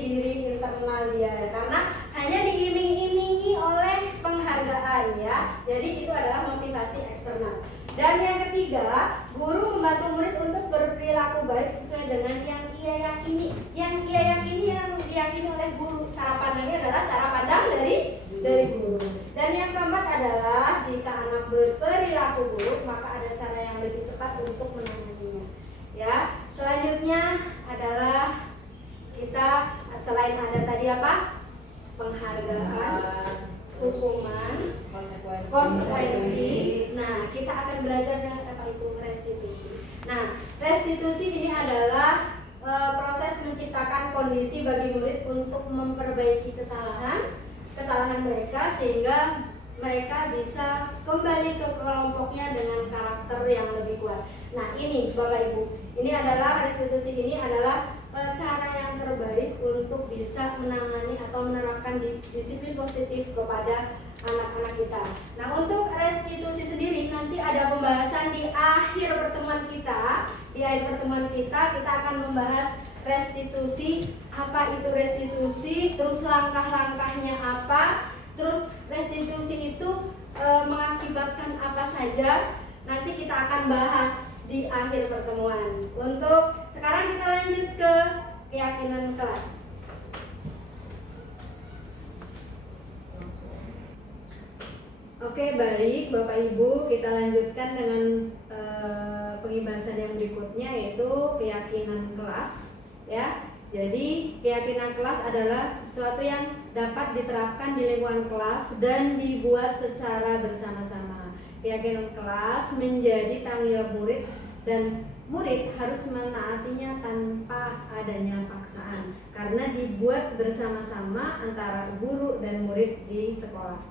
diri internal dia, karena hanya diiming-imingi oleh penghargaan ya. Jadi itu adalah motivasi eksternal. Dan yang ketiga, guru membantu murid untuk berperilaku baik sesuai dengan yang ia yakini. Yang ia yakini, yang diyakini oleh guru. Cara pandangnya adalah cara pandang dari guru. Dan yang keempat adalah jika anak berperilaku buruk, maka ada cara yang lebih tepat untuk menanganinya. Ya, selanjutnya adalah kita selain ada tadi apa? Penghargaan, hukuman, konsekuensi. Nah, kita akan belajar dengan apa itu restitusi. Nah, restitusi ini adalah proses menciptakan kondisi bagi murid untuk memperbaiki kesalahan mereka sehingga mereka bisa kembali ke kelompoknya dengan karakter yang lebih kuat. Nah, ini Bapak Ibu, ini adalah restitusi, ini adalah cara yang terbaik untuk bisa menangani atau menerapkan disiplin positif kepada anak-anak kita. Nah, untuk restitusi sendiri nanti ada pembahasan di akhir pertemuan kita. Di akhir pertemuan kita akan membahas restitusi, apa itu restitusi, terus langkah-langkahnya apa, terus restitusi itu mengakibatkan apa saja. Nanti kita akan bahas di akhir pertemuan. Untuk sekarang kita lanjut ke keyakinan kelas. Oke, baik Bapak Ibu, kita lanjutkan dengan pembahasan yang berikutnya, yaitu keyakinan kelas. Ya, jadi keyakinan kelas adalah sesuatu yang dapat diterapkan di lingkungan kelas dan dibuat secara bersama-sama. Keyakinan kelas menjadi tanggung jawab murid dan murid harus menaatinya tanpa adanya paksaan karena dibuat bersama-sama antara guru dan murid di sekolah.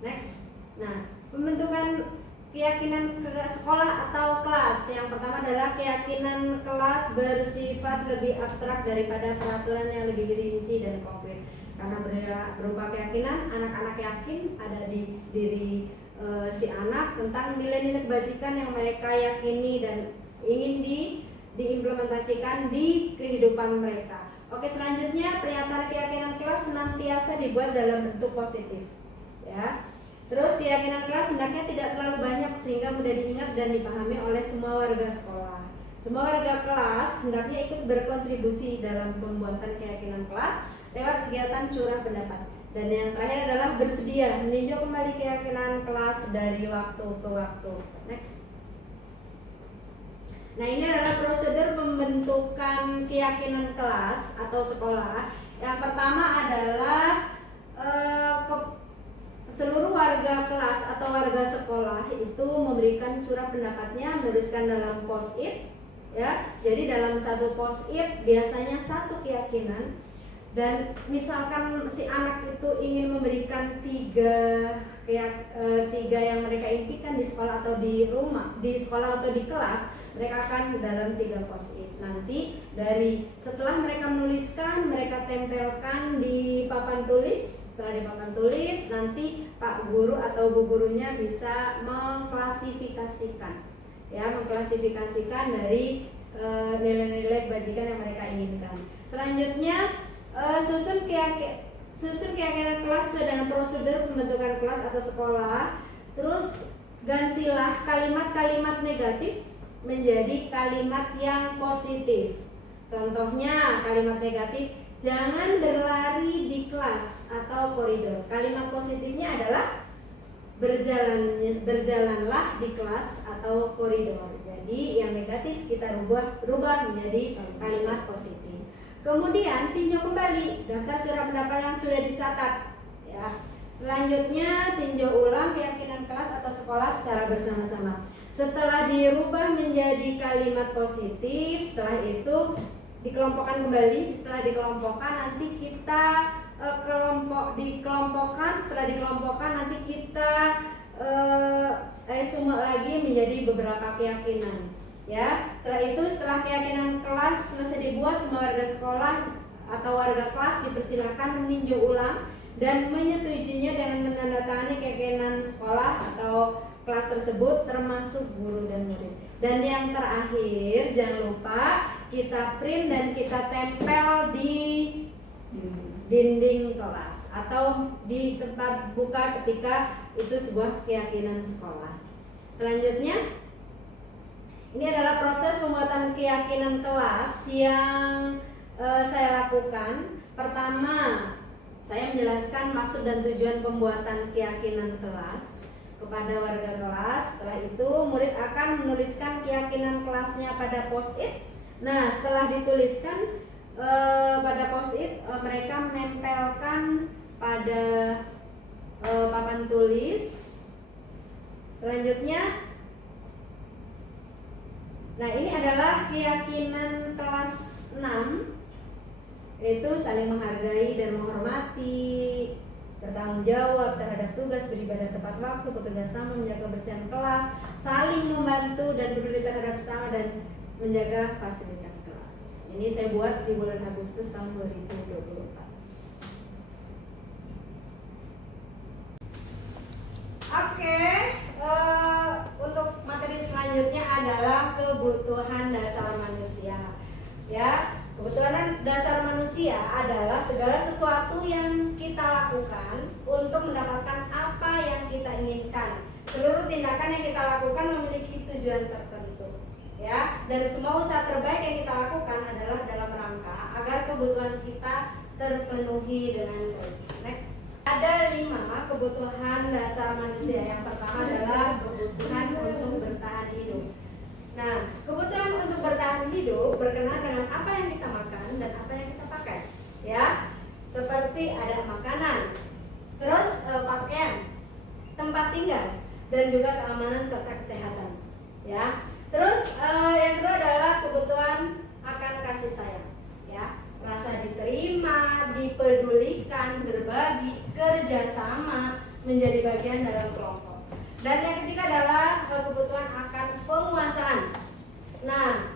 Next. Nah, pembentukan keyakinan sekolah atau kelas. Yang pertama adalah keyakinan kelas bersifat lebih abstrak daripada peraturan yang lebih rinci dan konkret. Karena berupa keyakinan, anak-anak yakin ada di diri si anak tentang nilai-nilai kebajikan yang mereka yakini dan ingin diimplementasikan di kehidupan mereka. Oke, selanjutnya pernyataan keyakinan kelas senantiasa dibuat dalam bentuk positif. Ya. Terus keyakinan kelas hendaknya tidak terlalu banyak sehingga mudah diingat dan dipahami oleh semua warga sekolah. Semua warga kelas hendaknya ikut berkontribusi dalam pembuatan keyakinan kelas lewat kegiatan curah pendapat. Dan yang terakhir adalah bersedia meninjau kembali keyakinan kelas dari waktu ke waktu. Next. Nah, ini adalah prosedur pembentukan keyakinan kelas atau sekolah. Yang pertama adalah seluruh warga kelas atau warga sekolah itu memberikan curah pendapatnya, menuliskan dalam post-it, ya. Jadi dalam satu post-it biasanya satu keyakinan. Dan misalkan si anak itu ingin memberikan tiga yang mereka impikan di sekolah atau di rumah, di sekolah atau di kelas, mereka akan dalam 3 post-it. Nanti setelah mereka menuliskan, mereka tempelkan di papan tulis. Setelah di papan tulis, nanti Pak Guru atau Bu Gurunya bisa mengklasifikasikan, ya, mengklasifikasikan dari nilai-nilai kebajikan yang mereka inginkan. Selanjutnya susun keyakinan kelas sesuai dengan prosedur pembentukan kelas atau sekolah. Terus gantilah kalimat-kalimat negatif menjadi kalimat yang positif. Contohnya kalimat negatif, jangan berlari di kelas atau koridor. Kalimat positifnya adalah berjalanlah di kelas atau koridor. Jadi yang negatif kita rubah menjadi kalimat positif. Kemudian tinjau kembali daftar curah pendapat yang sudah dicatat, ya. Selanjutnya tinjau ulang keyakinan kelas atau sekolah secara bersama-sama. Setelah dirubah menjadi kalimat positif, setelah itu dikelompokkan kembali. Setelah dikelompokkan nanti kita setelah dikelompokkan nanti kita resume lagi menjadi beberapa keyakinan. Ya, setelah keyakinan kelas selesai dibuat, semua warga sekolah atau warga kelas dipersilakan meninjau ulang dan menyetujuinya dengan menandatangani keyakinan sekolah atau kelas tersebut termasuk guru dan murid. Dan yang terakhir, jangan lupa kita print dan kita tempel di dinding kelas atau di tempat buka ketika itu sebuah keyakinan sekolah. Selanjutnya, ini adalah proses pembuatan keyakinan kelas yang saya lakukan. Pertama, saya menjelaskan maksud dan tujuan pembuatan keyakinan kelas kepada warga kelas. Setelah itu, murid akan menuliskan keyakinan kelasnya pada post-it. Nah, setelah dituliskan pada post-it, mereka menempelkan pada papan tulis. Selanjutnya, nah, ini adalah keyakinan kelas 6, yaitu saling menghargai dan menghormati, bertanggung jawab terhadap tugas, beribadah tepat waktu, bekerja sama, menjaga kebersihan kelas, saling membantu dan peduli terhadap sesama, dan menjaga fasilitas kelas. Ini saya buat di bulan Agustus tahun 2024. Oke, untuk materi selanjutnya adalah kebutuhan dasar manusia. Ya, kebutuhan dasar manusia adalah segala sesuatu yang kita lakukan untuk mendapatkan apa yang kita inginkan. Seluruh tindakan yang kita lakukan memiliki tujuan tertentu. Ya, dan semua usaha terbaik yang kita lakukan adalah dalam rangka agar kebutuhan kita terpenuhi dengan baik. Next. Ada 5 kebutuhan dasar manusia. Yang pertama adalah kebutuhan untuk bertahan hidup. Nah, kebutuhan untuk bertahan hidup berkenaan dengan apa yang kita makan dan apa yang kita pakai. Ya, seperti ada makanan, terus pakaian, tempat tinggal, dan juga keamanan serta kesehatan. Ya, terus yang kedua adalah kebutuhan akan kasih sayang. Ya, rasa diterima, dipedulikan, berbagi, kerjasama, menjadi bagian dalam kelompok. Dan yang ketiga adalah kebutuhan akan penguasaan. Nah,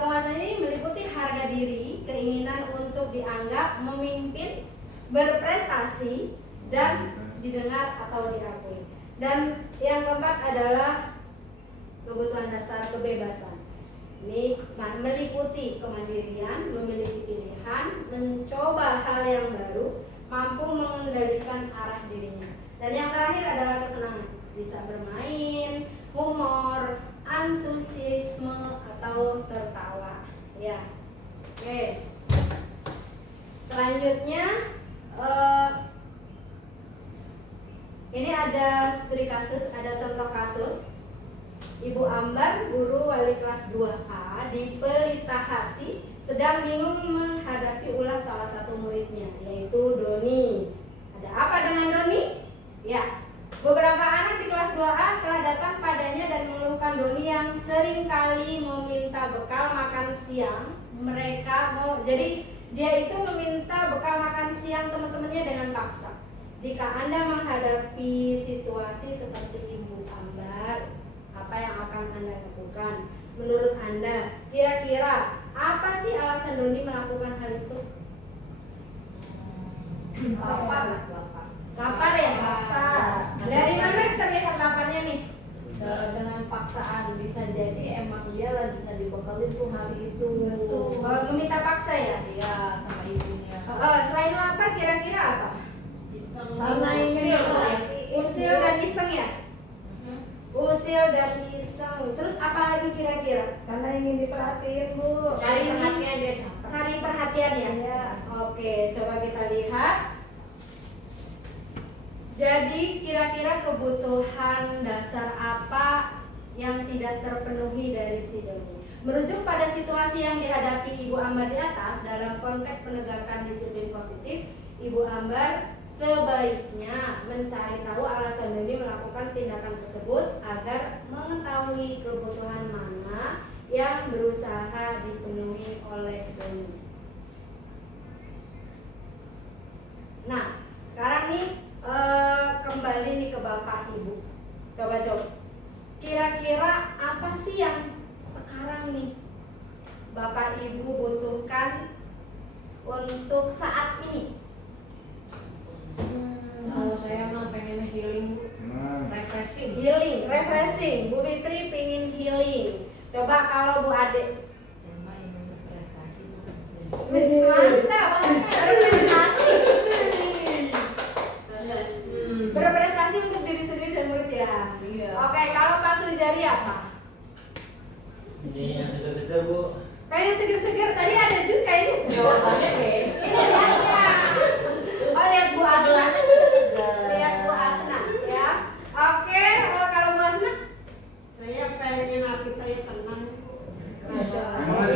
penguasaan ini meliputi harga diri, keinginan untuk dianggap, memimpin, berprestasi, dan didengar atau diakui. Dan yang keempat adalah kebutuhan dasar kebebasan. Ini meliputi kemandirian, memiliki pilihan, mencoba hal yang baru, mampu mengendalikan arah dirinya. Dan yang terakhir adalah kesenangan, bisa bermain, humor, antusiasme atau tertawa. Ya, oke. Selanjutnya, ini ada studi kasus, ada contoh kasus. Ibu Ambar, guru wali kelas 2A di Pelita Hati, sedang bingung menghadapi ulah salah satu muridnya, yaitu Doni. Ada apa dengan Doni? Ya, beberapa anak di kelas 2A telah datang padanya dan mengeluhkan Doni yang sering kali meminta bekal makan siang. Mereka mau, jadi dia itu meminta bekal makan siang teman-temannya dengan paksa. Jika Anda menghadapi situasi seperti Ibu Ambar, apa yang akan Anda lakukan? Menurut Anda, kira-kira apa sih alasan Doni melakukan hal itu? Lapar ya? Dari mana terlihat laparnya nih? Dengan paksaan, bisa jadi emang dia lagi nggak dibekalin tuh hari itu. Betul. Meminta paksa ya? Iya, sama ibunya. Selain lapar, kira-kira apa? Iseng. Karena ingin Usil dan iseng ya? Usil dan iseng. Terus apa lagi kira-kira? Karena ingin diperhatiin, Bu. Cari perhatian dia capek. Cari perhatian ya? Iya. Oke, coba kita lihat. Jadi kira-kira kebutuhan dasar apa yang tidak terpenuhi dari si Doni? Merujuk pada situasi yang dihadapi Ibu Ambar di atas dalam konteks penegakan disiplin positif, Ibu Ambar sebaiknya mencari tahu alasan Doni melakukan tindakan tersebut agar mengetahui kebutuhan mana yang berusaha dipenuhi oleh Doni. Nah, sekarang nih kembali nih ke Bapak Ibu. Coba. Kira-kira apa sih yang sekarang nih Bapak Ibu butuhkan untuk saat ini? Kalau saya mah pengen healing, refreshing. Refreshing. Bu Fitri pingin healing. Coba kalau Bu Ade. Saya mah ingin berprestasi. Mantap. Berprestasi. Berprestasi untuk diri sendiri dan murid ya. Iya. Oke, kalau Pak Sujari apa? Ini yang segar-segar, Bu. Kayaknya seger-seger. Tadi ada jus kayaknya. Jawabannya guys. Oh, lihat Bu Asna. Lihat Bu Asna ya. Oke, kalau Bu Asna? Saya pengen hati saya tenang, Bu.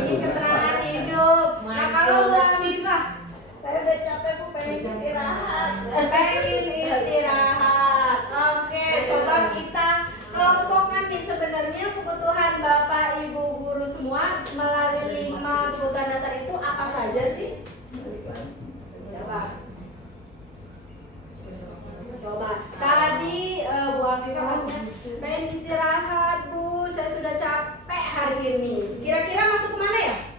Ini keterangan hidup. Nah, kalau Bu Afifah? Saya udah capek, Bu, pengen istirahat. Pengen istirahat. Oke, coba kita kelompokkan nih sebenarnya kebutuhan Bapak Ibu guru semua melalui 5 kebutuhan dasar itu apa saja sih? Coba. Tadi Bu Afifah katanya pengen istirahat, Bu. Saya sudah capek hari ini. Kira-kira masuk mana ya?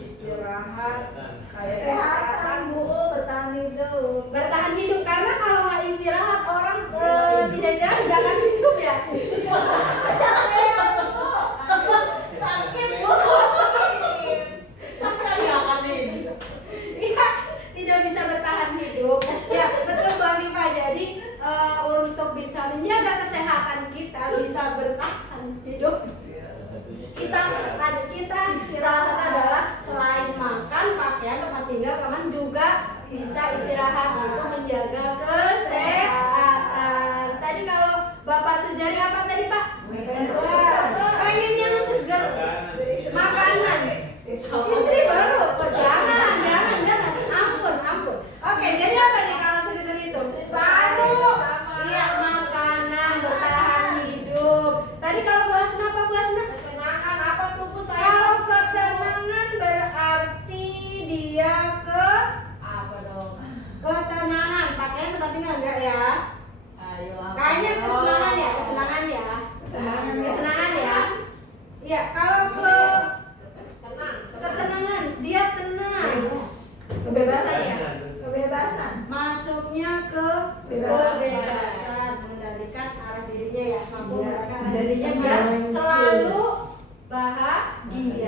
Istirahat. Kayak Kesehatan, Bu, bertahan hidup. bertahan hidup, karena kalau nggak istirahat orang tidak istirahat tidak akan hidup ya. Sakit, Bu. Sakit nggak akan hidup. Iya, tidak bisa bertahan hidup. Ya betul Bu Afifah. Jadi untuk bisa menjaga kesehatan kita, bisa bertahan hidup, kita salah satu adalah selain makan, pakaian, tempat tinggal, kawan juga bisa istirahat untuk menjaga kesehatan. Tadi kalau Bapak Sujari apa tadi Pak? Pengen yang segar, makanan. Istri baru, oh, jangan, ampun. Oke, jadi apa nih kalau segar itu? Baru, iya makanan, bertahan hidup. Tadi kalau Bu Asna apa Bu Asna? Ketenangan apa tuh, Bu? Kalau ketenangan berarti dia Apa dong? ketenangan, pakaian tempat tinggal enggak ya? Ayo. Kayaknya kesenangan ya. Kesenangan ya. Iya, kalau ketenangan, dia tenang. Kebebasan ya. Kebebasan. Masuknya ke kebebasan, mengendalikan arah dirinya ya, mampu mengendalikan arah dirinya biar selalu bahagia.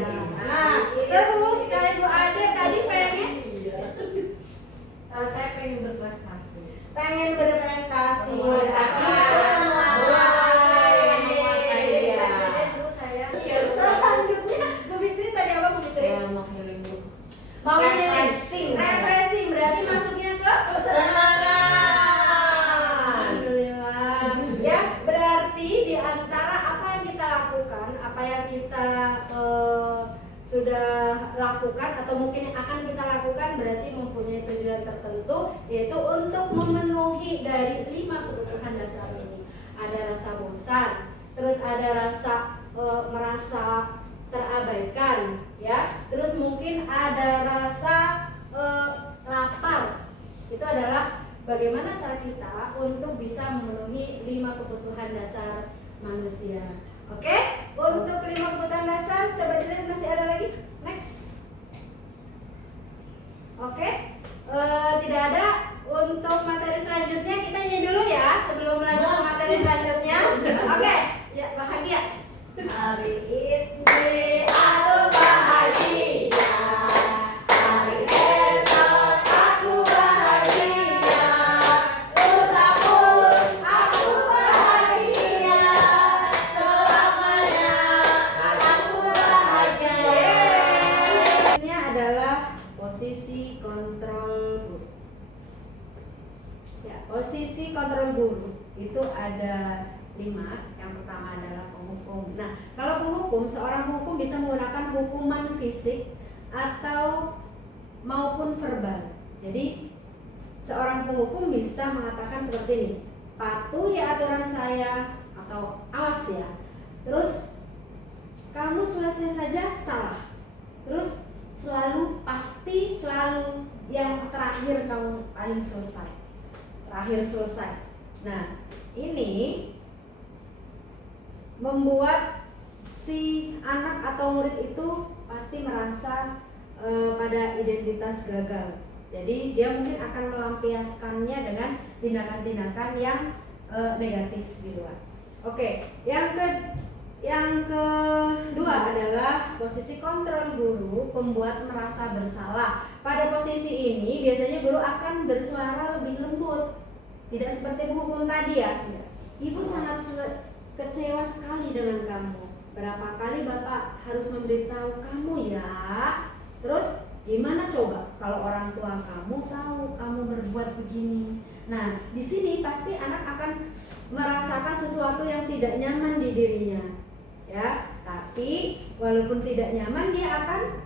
lakukan atau mungkin yang akan kita lakukan berarti mempunyai tujuan tertentu, yaitu untuk memenuhi dari 5 kebutuhan dasar ini. Ada rasa bosan, terus ada rasa merasa terabaikan, ya. Terus mungkin ada rasa lapar. Itu adalah bagaimana cara kita untuk bisa memenuhi 5 kebutuhan dasar manusia. Oke, untuk 5 kebutuhan dasar coba dilihat masih ada lagi. Next. Oke, tidak ada. Untuk materi selanjutnya kita nyanyi dulu ya sebelum lanjut ke materi selanjutnya. Oke, ya bahagia. Hari ini aku bahagia. Hari esok aku bahagia. Lusa pun aku bahagia. Selamanya aku bahagia. Ini adalah posisi kontrol guru. Ya, posisi kontrol guru itu ada 5. Yang pertama adalah penghukum. Nah, kalau penghukum, seorang penghukum bisa menggunakan hukuman fisik atau maupun verbal. Jadi seorang penghukum bisa mengatakan seperti ini, patuhi aturan saya, atau awas ya. Terus kamu selesai saja salah. Terus selalu pasti selalu yang terakhir kamu paling selesai. Terakhir selesai. Nah, ini membuat si anak atau murid itu pasti merasa pada identitas gagal. Jadi dia mungkin akan melampiaskannya dengan tindakan-tindakan yang negatif di luar. Oke, yang kedua adalah posisi kontrol guru pembuat merasa bersalah. Pada posisi ini biasanya guru akan bersuara lebih lembut, tidak seperti penghukum tadi ya. Ibu sangat kecewa sekali dengan kamu. Berapa kali Bapak harus memberitahu kamu ya? Terus gimana coba kalau orang tua kamu tahu kamu berbuat begini? Nah, di sini pasti anak akan merasakan sesuatu yang tidak nyaman di dirinya, ya. Tapi walaupun tidak nyaman, dia akan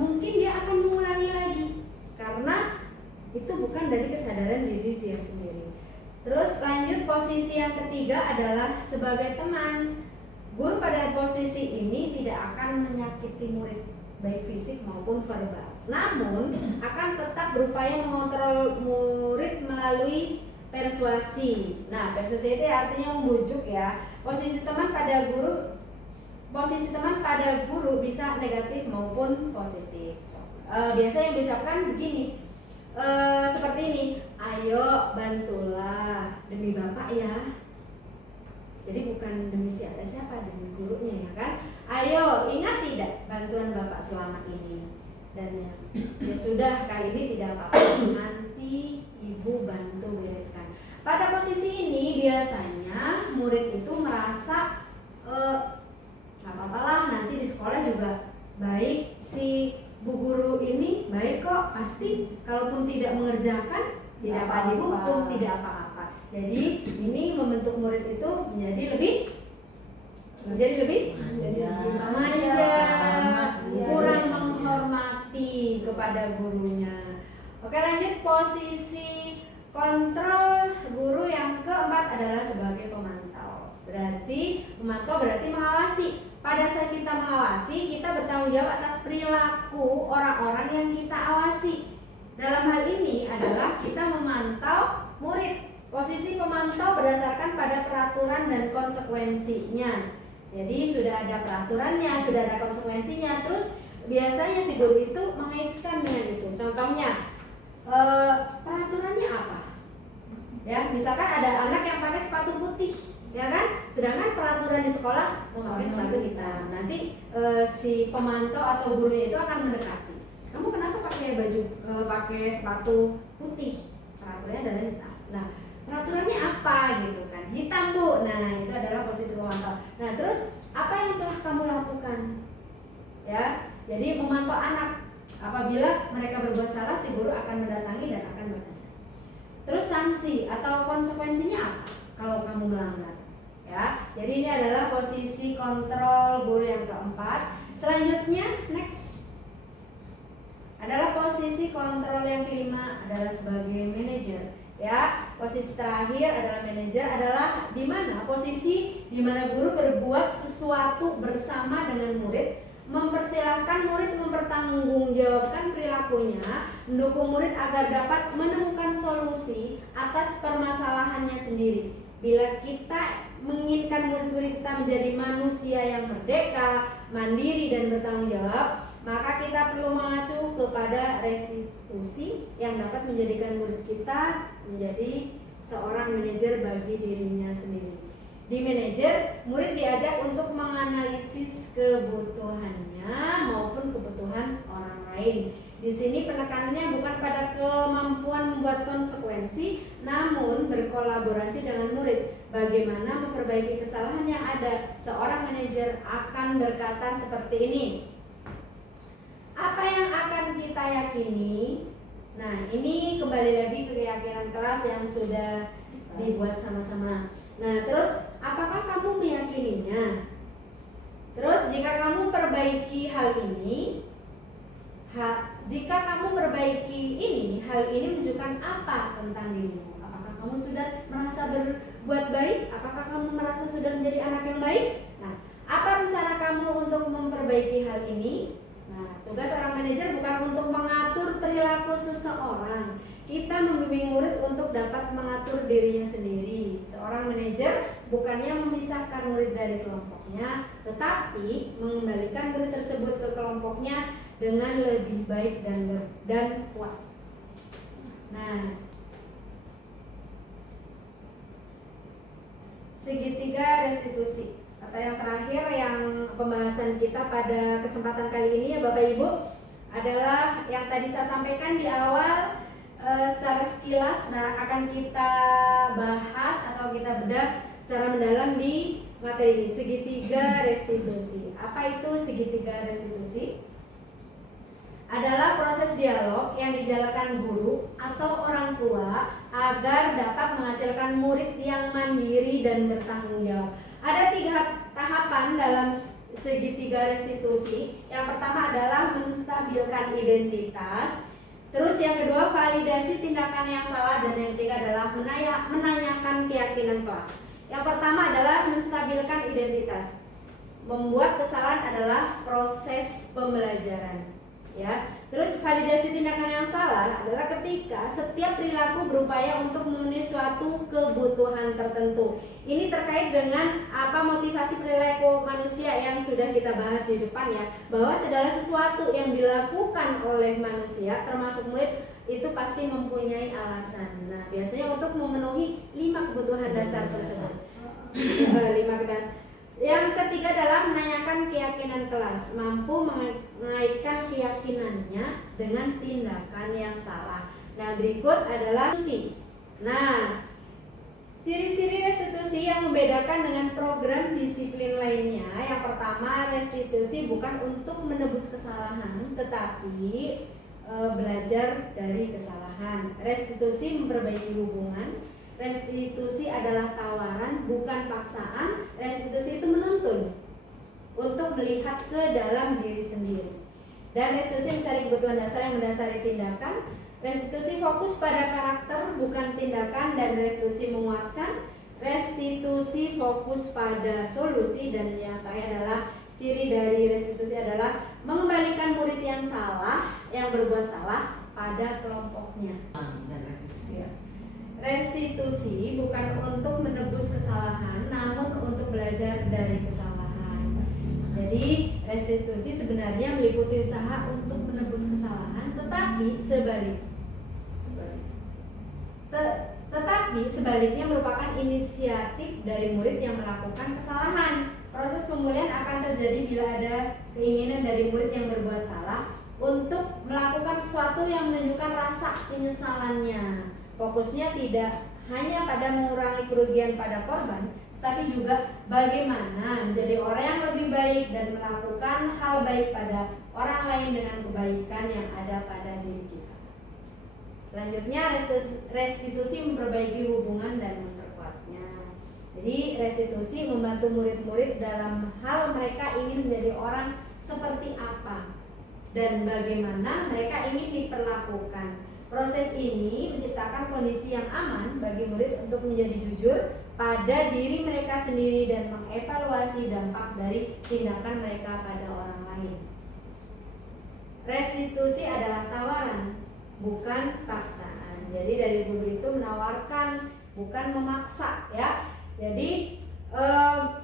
mungkin dia akan mengulangi lagi karena itu bukan dari kesadaran diri dia sendiri. Terus lanjut, posisi yang ketiga adalah sebagai teman. Guru pada posisi ini tidak akan menyakiti murid baik fisik maupun verbal. Namun akan tetap berupaya mengontrol murid melalui persuasi. Nah, persuasi itu artinya membujuk ya. Posisi teman pada guru bisa negatif maupun positif. Biasa yang diucapkan begini. Seperti ini, ayo bantulah demi Bapak ya. Jadi bukan demi siapa, demi gurunya ya kan. Ayo, ingat tidak bantuan Bapak selama ini. Dan ya sudah, kali ini tidak apa-apa, nanti Ibu bantu bereskan. Pada posisi ini biasanya murid itu merasa nggak apa-apa lah, nanti di sekolah juga baik, si Bu Guru ini baik kok, pasti kalaupun tidak mengerjakan tidak akan dihukum, tidak apa-apa. Jadi ini membentuk murid itu menjadi lebih manja, kurang menghormati kepada gurunya. Oke, lanjut, posisi kontrol guru yang keempat adalah sebagai pemantau. Memantau berarti mengawasi. Pada saat kita mengawasi, kita bertanggung jawab atas perilaku orang-orang yang kita awasi. Dalam hal ini adalah kita memantau murid. Posisi pemantau berdasarkan pada peraturan dan konsekuensinya. Jadi sudah ada peraturannya, sudah ada konsekuensinya. Terus biasanya si guru itu mengaitkan dengan itu. Contohnya, peraturannya apa? Ya, misalkan ada anak yang pakai sepatu putih, ya kan? Sedangkan peraturan di sekolah memakai sepatu hitam. Nanti si pemantau atau gurunya itu akan mendekati. Kamu kenapa pakai sepatu putih? Peraturannya adalah hitam. Nah, peraturannya apa gitu kan? Hitam, Bu. Nah, itu adalah posisi pemantau. Nah, terus apa yang telah kamu lakukan? Ya, jadi memantau anak. Apabila mereka berbuat salah, si guru akan mendatangi dan akan bertanya. Terus sanksi atau konsekuensinya apa kalau kamu melanggar? Ya, jadi ini adalah posisi kontrol guru yang keempat. Selanjutnya, next. adalah posisi kontrol yang kelima adalah sebagai manajer. Ya, posisi terakhir adalah manajer adalah di mana posisi di mana guru berbuat sesuatu bersama dengan murid, mempersilahkan murid mempertanggungjawabkan perilakunya, mendukung murid agar dapat menemukan solusi atas permasalahannya sendiri. Bila kita menginginkan murid-murid kita menjadi manusia yang merdeka, mandiri dan bertanggung jawab, maka kita perlu mengacu kepada restitusi yang dapat menjadikan murid kita menjadi seorang manajer bagi dirinya sendiri. Di manajer, murid diajak untuk menganalisis kebutuhannya maupun kebutuhan orang lain. Di sini penekanannya bukan pada kemampuan membuat konsekuensi, namun berkolaborasi dengan murid. Bagaimana memperbaiki kesalahan yang ada? Seorang manajer akan berkata seperti ini. Apa yang akan kita yakini? Nah, ini kembali lagi ke keyakinan kelas yang sudah dibuat sama-sama. Nah, terus apakah kamu meyakininya? Terus jika kamu perbaiki hal ini, jika kamu perbaiki ini, hal ini menunjukkan apa tentang dirimu? Apakah kamu sudah merasa berbuat baik? Apakah kamu merasa sudah menjadi anak yang baik? Nah, apa rencana kamu untuk memperbaiki hal ini? Nah, tugas seorang manajer bukan untuk mengatur perilaku seseorang. Kita membimbing murid untuk dapat mengatur dirinya sendiri. Seorang manajer bukannya memisahkan murid dari kelompoknya, tetapi mengembalikan murid tersebut ke kelompoknya dengan lebih baik dan kuat. Nah, segitiga restitusi. Kata yang terakhir yang pembahasan kita pada kesempatan kali ini ya Bapak Ibu adalah yang tadi saya sampaikan di awal secara sekilas. Nah, akan kita bahas atau kita bedah secara mendalam di materi ini, segitiga restitusi. Apa itu segitiga restitusi? Adalah proses dialog yang dijalankan guru atau orang tua agar dapat menghasilkan murid yang mandiri dan bertanggung jawab. Ada 3 tahapan dalam segitiga restitusi. Yang pertama adalah menstabilkan identitas. Terus yang kedua validasi tindakan yang salah, dan yang ketiga adalah menanyakan keyakinan kelas. Yang pertama adalah menstabilkan identitas. Membuat kesalahan adalah proses pembelajaran. Ya, terus validasi tindakan yang salah adalah ketika setiap perilaku berupaya untuk memenuhi suatu kebutuhan tertentu. Ini terkait dengan apa motivasi perilaku manusia yang sudah kita bahas di depan ya, bahwa segala sesuatu yang dilakukan oleh manusia termasuk murid itu pasti mempunyai alasan. Nah, biasanya untuk memenuhi 5 kebutuhan dasar tersebut. 5 dasar. Yang ketiga adalah menanyakan keyakinan kelas, mampu mengaitkan keyakinannya dengan tindakan yang salah. Nah, berikut adalah restitusi. Nah, ciri-ciri restitusi yang membedakan dengan program disiplin lainnya. Yang pertama, restitusi bukan untuk menebus kesalahan, tetapi belajar dari kesalahan. Restitusi memperbaiki hubungan. Restitusi adalah tawaran, bukan paksaan. Restitusi itu menuntun untuk melihat ke dalam diri sendiri. Dan restitusi mencari kebutuhan dasar yang mendasari tindakan. Restitusi fokus pada karakter, bukan tindakan. Dan restitusi menguatkan. Restitusi fokus pada solusi. Dan yang terakhir adalah ciri dari restitusi adalah mengembalikan murid yang salah, yang berbuat salah pada kelompoknya. Restitusi bukan untuk menebus kesalahan, namun untuk belajar dari kesalahan. Jadi restitusi sebenarnya meliputi usaha untuk menebus kesalahan, tetapi sebaliknya merupakan inisiatif dari murid yang melakukan kesalahan. Proses pemulihan akan terjadi bila ada keinginan dari murid yang berbuat salah untuk melakukan sesuatu yang menunjukkan rasa penyesalannya. Fokusnya tidak hanya pada mengurangi kerugian pada korban, tapi juga bagaimana menjadi orang yang lebih baik dan melakukan hal baik pada orang lain dengan kebaikan yang ada pada diri kita. Selanjutnya, restitusi memperbaiki hubungan dan memperkuatnya. Jadi restitusi membantu murid-murid dalam hal mereka ingin menjadi orang seperti apa. dan bagaimana mereka ingin diperlakukan. Proses ini menciptakan kondisi yang aman bagi murid untuk menjadi jujur pada diri mereka sendiri dan mengevaluasi dampak dari tindakan mereka pada orang lain. Restitusi adalah tawaran, bukan paksaan. Jadi dari guru itu menawarkan, bukan memaksa, ya. Jadi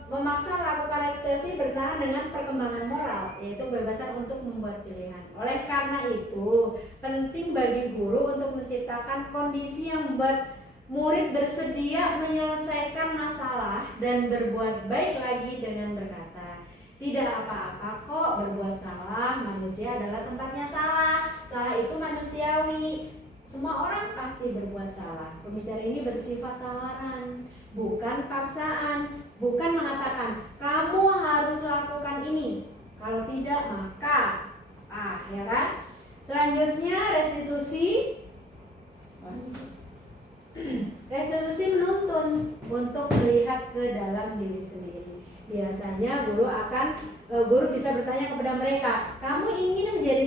memaksa melakukan restitusi bertentangan dengan perkembangan moral, yaitu kebebasan untuk membuat pilihan. Oleh karena itu, penting bagi guru untuk menciptakan kondisi yang membuat murid bersedia menyelesaikan masalah dan berbuat baik lagi dengan berkata, tidak apa-apa kok berbuat salah, manusia adalah tempatnya salah, salah itu manusiawi, semua orang pasti berbuat salah. Pembicara ini bersifat tawaran, bukan paksaan, bukan mengatakan kamu harus lakukan ini, kalau tidak maka ya kan? Selanjutnya restitusi menuntun untuk melihat ke dalam diri sendiri. Biasanya guru bisa bertanya kepada mereka, kamu ingin menjadi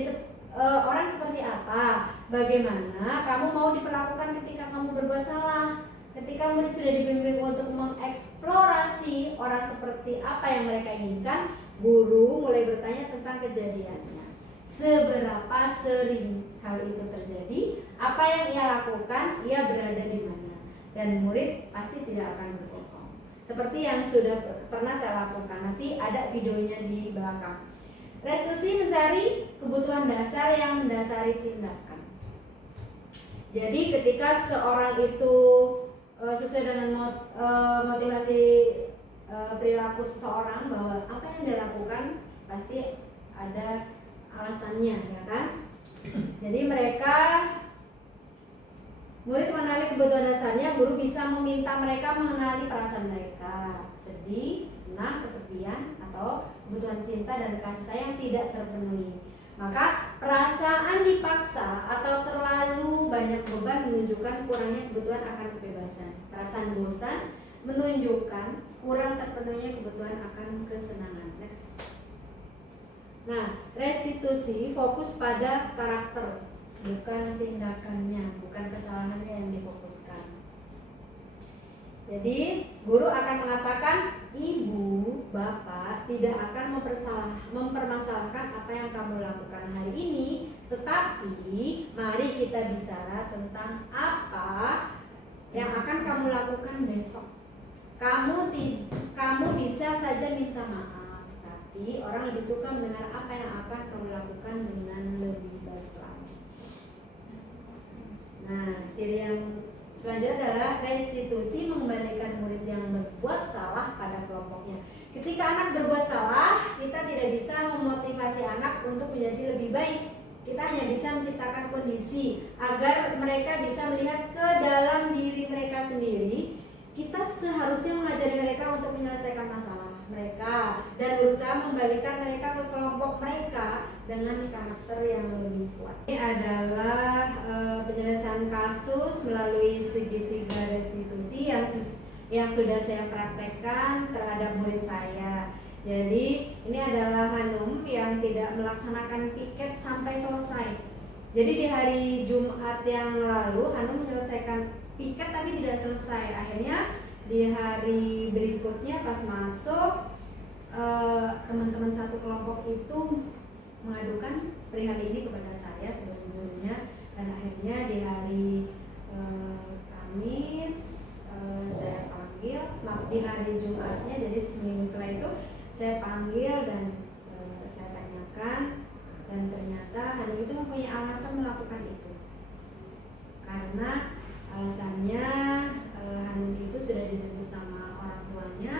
orang seperti apa? Bagaimana kamu mau diperlakukan ketika kamu berbuat salah? Ketika murid sudah dibimbing untuk mengeksplorasi orang seperti apa yang mereka inginkan, guru mulai bertanya tentang kejadiannya. Seberapa sering hal itu terjadi? Apa yang ia lakukan? Ia berada di mana? Dan murid pasti tidak akan berbohong. Seperti yang sudah pernah saya lakukan. Nanti ada videonya di belakang. Restitusi mencari kebutuhan dasar yang mendasari tindakan. Jadi ketika seorang itu sesuai dengan motivasi perilaku seseorang, bahwa apa yang dia lakukan pasti ada alasannya, ya kan? Jadi murid mengenali kebutuhan dasarnya, guru bisa meminta mereka mengenali perasaan mereka, sedih, senang, kesepian, atau kebutuhan cinta dan kasih sayang tidak terpenuhi. Maka perasaan dipaksa atau terlalu banyak beban menunjukkan kurangnya kebutuhan akan kebebasan. Perasaan bosan menunjukkan kurang terpenuhinya kebutuhan akan kesenangan. Next. Nah, restitusi fokus pada karakter, bukan tindakannya, bukan kesalahannya yang difokuskan. Jadi guru akan mengatakan, ibu, bapak tidak akan mempermasalahkan apa yang kamu lakukan hari ini, tetapi mari kita bicara tentang apa yang akan kamu lakukan besok. Kamu bisa saja minta maaf, tapi orang lebih suka mendengar apa yang akan kamu lakukan dengan lebih baik lagi. Nah, ciri yang selanjutnya adalah restitusi mengembalikan murid yang berbuat salah pada kelompoknya. Ketika anak berbuat salah, kita tidak bisa memotivasi anak untuk menjadi lebih baik. Kita hanya bisa menciptakan kondisi agar mereka bisa melihat ke dalam diri mereka sendiri. Kita seharusnya mengajari mereka untuk menyelesaikan masalah mereka dan berusaha mengembalikan mereka ke kelompok mereka dengan karakter yang lebih kuat. Ini adalah penyelesaian kasus melalui segitiga restitusi yang sudah saya praktekkan terhadap murid saya. Jadi ini adalah Hanum yang tidak melaksanakan piket sampai selesai. Jadi di hari Jumat yang lalu Hanum menyelesaikan piket tapi tidak selesai. Akhirnya di hari berikutnya pas masuk teman-teman satu kelompok itu mengadukan perihal ini kepada saya sebagai gurunya, dan akhirnya di hari Kamis saya panggil, di hari Jumatnya, jadi seminggu setelah itu saya panggil dan saya tanyakan, dan ternyata Hanum itu mempunyai alasan melakukan itu karena alasannya Hanum itu sudah dijemput sama orang tuanya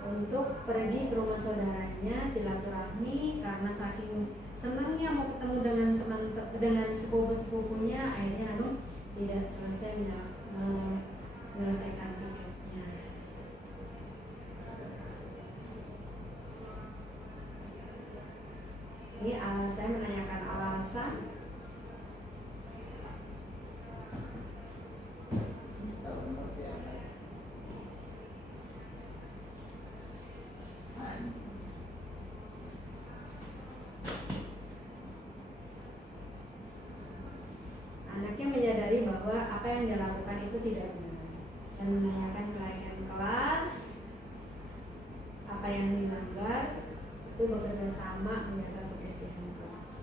untuk pergi ke rumah saudaranya silaturahmi, karena saking senangnya mau ketemu dengan sepupu-sepupunya, akhirnya Hanum tidak selesai menyelesaikan piketnya. Ini saya menanyakan alasan. Anaknya menyadari bahwa apa yang dia lakukan itu tidak benar dan menanyakan kelayakan kelas, apa yang dilanggar, itu bekerja sama menjaga kebersihan kelas.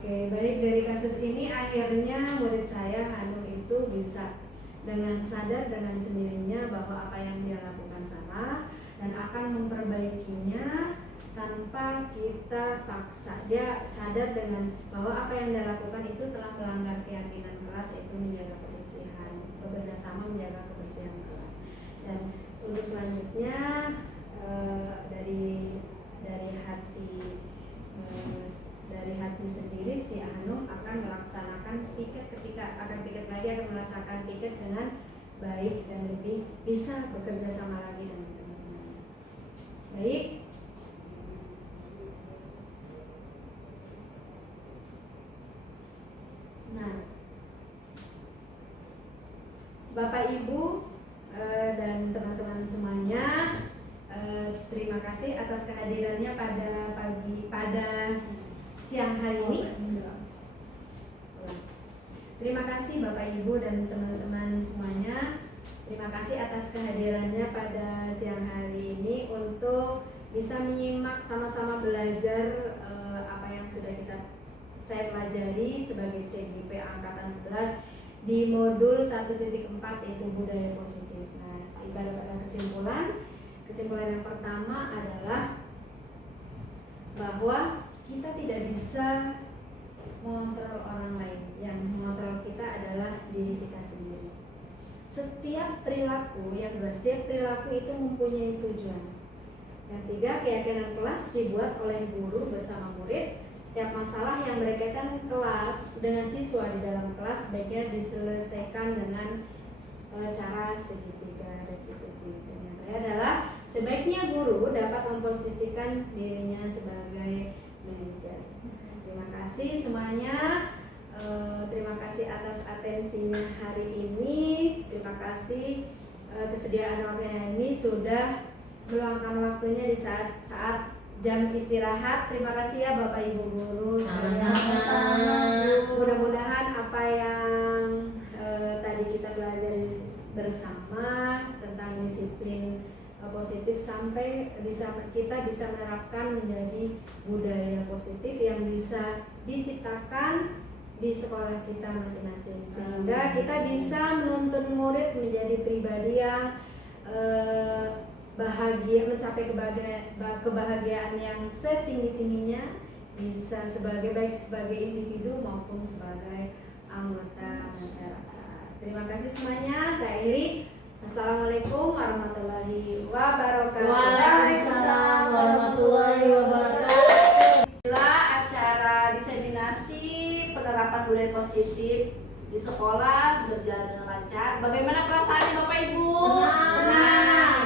Oke, baik, dari kasus ini akhirnya murid saya Hanum itu bisa dengan sadar dengan sendirinya bahwa apa yang dia lakukan salah dan akan memperbaikinya tanpa kita paksa. Dia sadar dengan bahwa apa yang dia lakukan itu telah melanggar keyakinan kelas, yaitu menjaga kebersihan, bekerja sama menjaga kebersihan kelas. Dan untuk selanjutnya dari hati sendiri si Hanum akan melaksanakan piket, ketika akan piket lagi akan melaksanakan piket dengan baik dan lebih bisa bekerja sama lagi dengan teman-teman. Baik. Nah, Bapak Ibu dan teman-teman semuanya, terima kasih atas kehadirannya pada siang hari ini. Terima kasih Bapak Ibu dan teman-teman semuanya. Terima kasih atas kehadirannya pada siang hari ini untuk bisa menyimak sama-sama belajar apa yang sudah saya pelajari sebagai CGP Angkatan 11 di modul 1.4 yaitu budaya positif. Nah, pada kesimpulan yang pertama adalah bahwa kita tidak bisa mengontrol orang lain. Yang mengontrol kita adalah diri kita sendiri. Setiap perilaku itu mempunyai tujuan. Yang tiga, keyakinan kelas dibuat oleh guru bersama murid. Setiap masalah yang berkaitan kelas dengan siswa di dalam kelas sebaiknya diselesaikan dengan cara segitiga restitusi. Yang terakhir adalah sebaiknya guru dapat memposisikan dirinya sebagai manajer. Terima kasih semuanya. Terima kasih atas atensinya hari ini. Terima kasih kesediaan waktunya ini sudah meluangkan waktunya di saat jam istirahat. Terima kasih ya Bapak Ibu guru. Sama-sama. Mudah-mudahan apa yang tadi kita pelajari bersama tentang disiplin positif sampai kita bisa menerapkan menjadi budaya positif yang bisa diciptakan di sekolah kita masing-masing, sehingga kita bisa menuntun murid menjadi pribadi yang bahagia, mencapai kebahagiaan yang setinggi-tingginya, bisa baik sebagai individu maupun sebagai anggota masyarakat. Terima kasih semuanya. Saya akhiri. Assalamualaikum warahmatullahi wabarakatuh. Waalaikumsalam warahmatullahi wabarakatuh. Inilah acara diseminasi penerapan budaya positif di sekolah berjalan dengan lancar. Bagaimana perasaannya Bapak Ibu? Senang.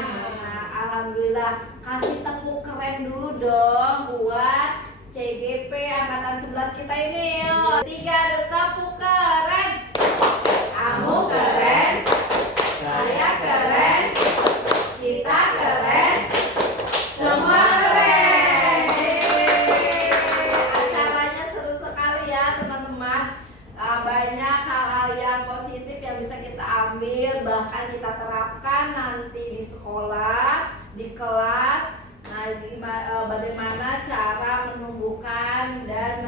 Alhamdulillah. Kasih tepuk keren dulu dong buat CGP Angkatan 11 kita ini. Yuk. 3 tepuk keren. Kamu keren. Saya keren, kita keren, semua keren. Acaranya seru sekali ya teman-teman. Banyak hal-hal yang positif yang bisa kita ambil, bahkan kita terapkan nanti di sekolah, di kelas. Nah, bagaimana cara menumbuhkan dan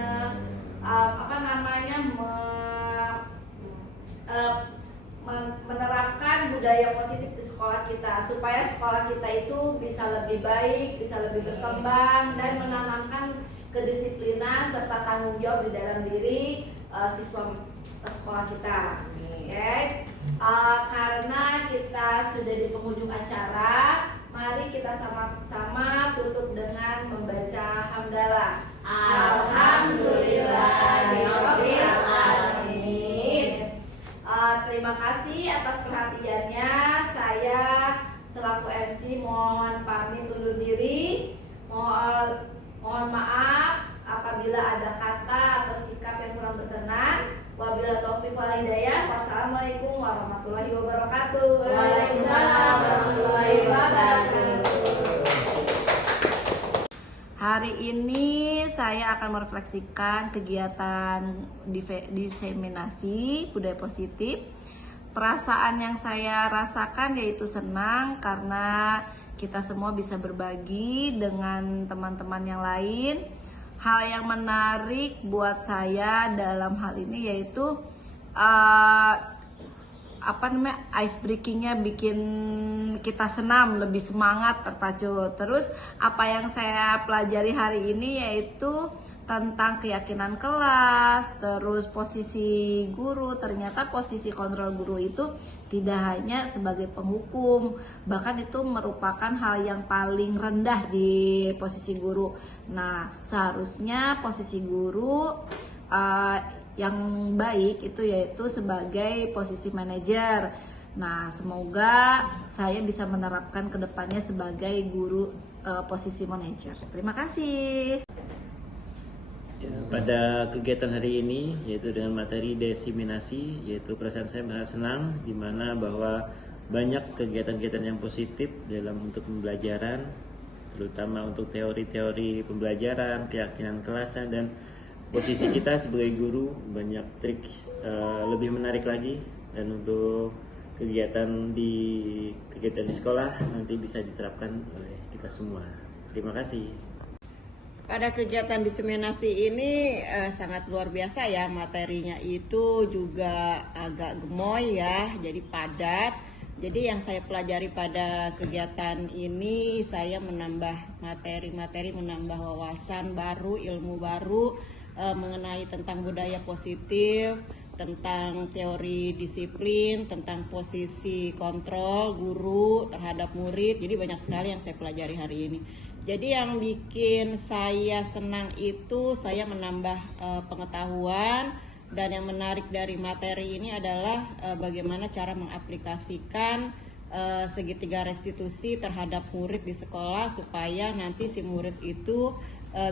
menerapkan budaya positif di sekolah kita, supaya sekolah kita itu bisa lebih baik, bisa lebih berkembang dan menanamkan kedisiplinan serta tanggung jawab di dalam diri siswa sekolah kita. Karena kita sudah di penghujung acara, mari kita sama mohon pamit undur diri. Mohon maaf apabila ada kata atau sikap yang kurang berkenan. Wabillahi taufiq wal hidayah. Wassalamualaikum warahmatullahi wabarakatuh. Waalaikumsalam warahmatullahi wabarakatuh. Hari ini saya akan merefleksikan kegiatan diseminasi budaya positif. Perasaan yang saya rasakan yaitu senang karena kita semua bisa berbagi dengan teman-teman yang lain. Hal yang menarik buat saya dalam hal ini yaitu ice breakingnya bikin kita senam, lebih semangat, terpacu. Terus apa yang saya pelajari hari ini yaitu tentang keyakinan kelas, terus posisi guru. Ternyata posisi kontrol guru itu tidak hanya sebagai penghukum, bahkan itu merupakan hal yang paling rendah di posisi guru. Nah, seharusnya posisi guru yang baik itu yaitu sebagai posisi manajer. Nah, semoga saya bisa menerapkan kedepannya sebagai guru posisi manajer. Terima kasih. Pada kegiatan hari ini yaitu dengan materi diseminasi, yaitu perasaan saya sangat senang di mana bahwa banyak kegiatan-kegiatan yang positif dalam untuk pembelajaran, terutama untuk teori-teori pembelajaran, keyakinan kelasan, dan posisi kita sebagai guru banyak trik lebih menarik lagi. Dan untuk kegiatan di sekolah nanti bisa diterapkan oleh kita semua. Terima kasih. Pada kegiatan diseminasi ini sangat luar biasa ya, materinya itu juga agak gemoy ya, jadi padat. Jadi yang saya pelajari pada kegiatan ini, saya menambah materi-materi, menambah wawasan baru, ilmu baru mengenai tentang budaya positif, tentang teori disiplin, tentang posisi kontrol guru terhadap murid. Jadi banyak sekali yang saya pelajari hari ini. Jadi yang bikin saya senang itu saya menambah pengetahuan, dan yang menarik dari materi ini adalah bagaimana cara mengaplikasikan segitiga restitusi terhadap murid di sekolah supaya nanti si murid itu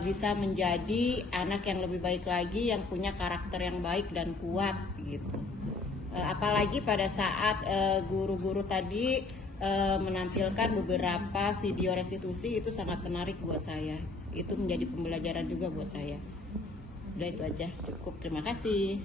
bisa menjadi anak yang lebih baik lagi, yang punya karakter yang baik dan kuat gitu. Apalagi pada saat guru-guru tadi menampilkan beberapa video restitusi, itu sangat menarik buat saya. Itu menjadi pembelajaran juga buat saya. Udah itu aja, cukup. Terima kasih.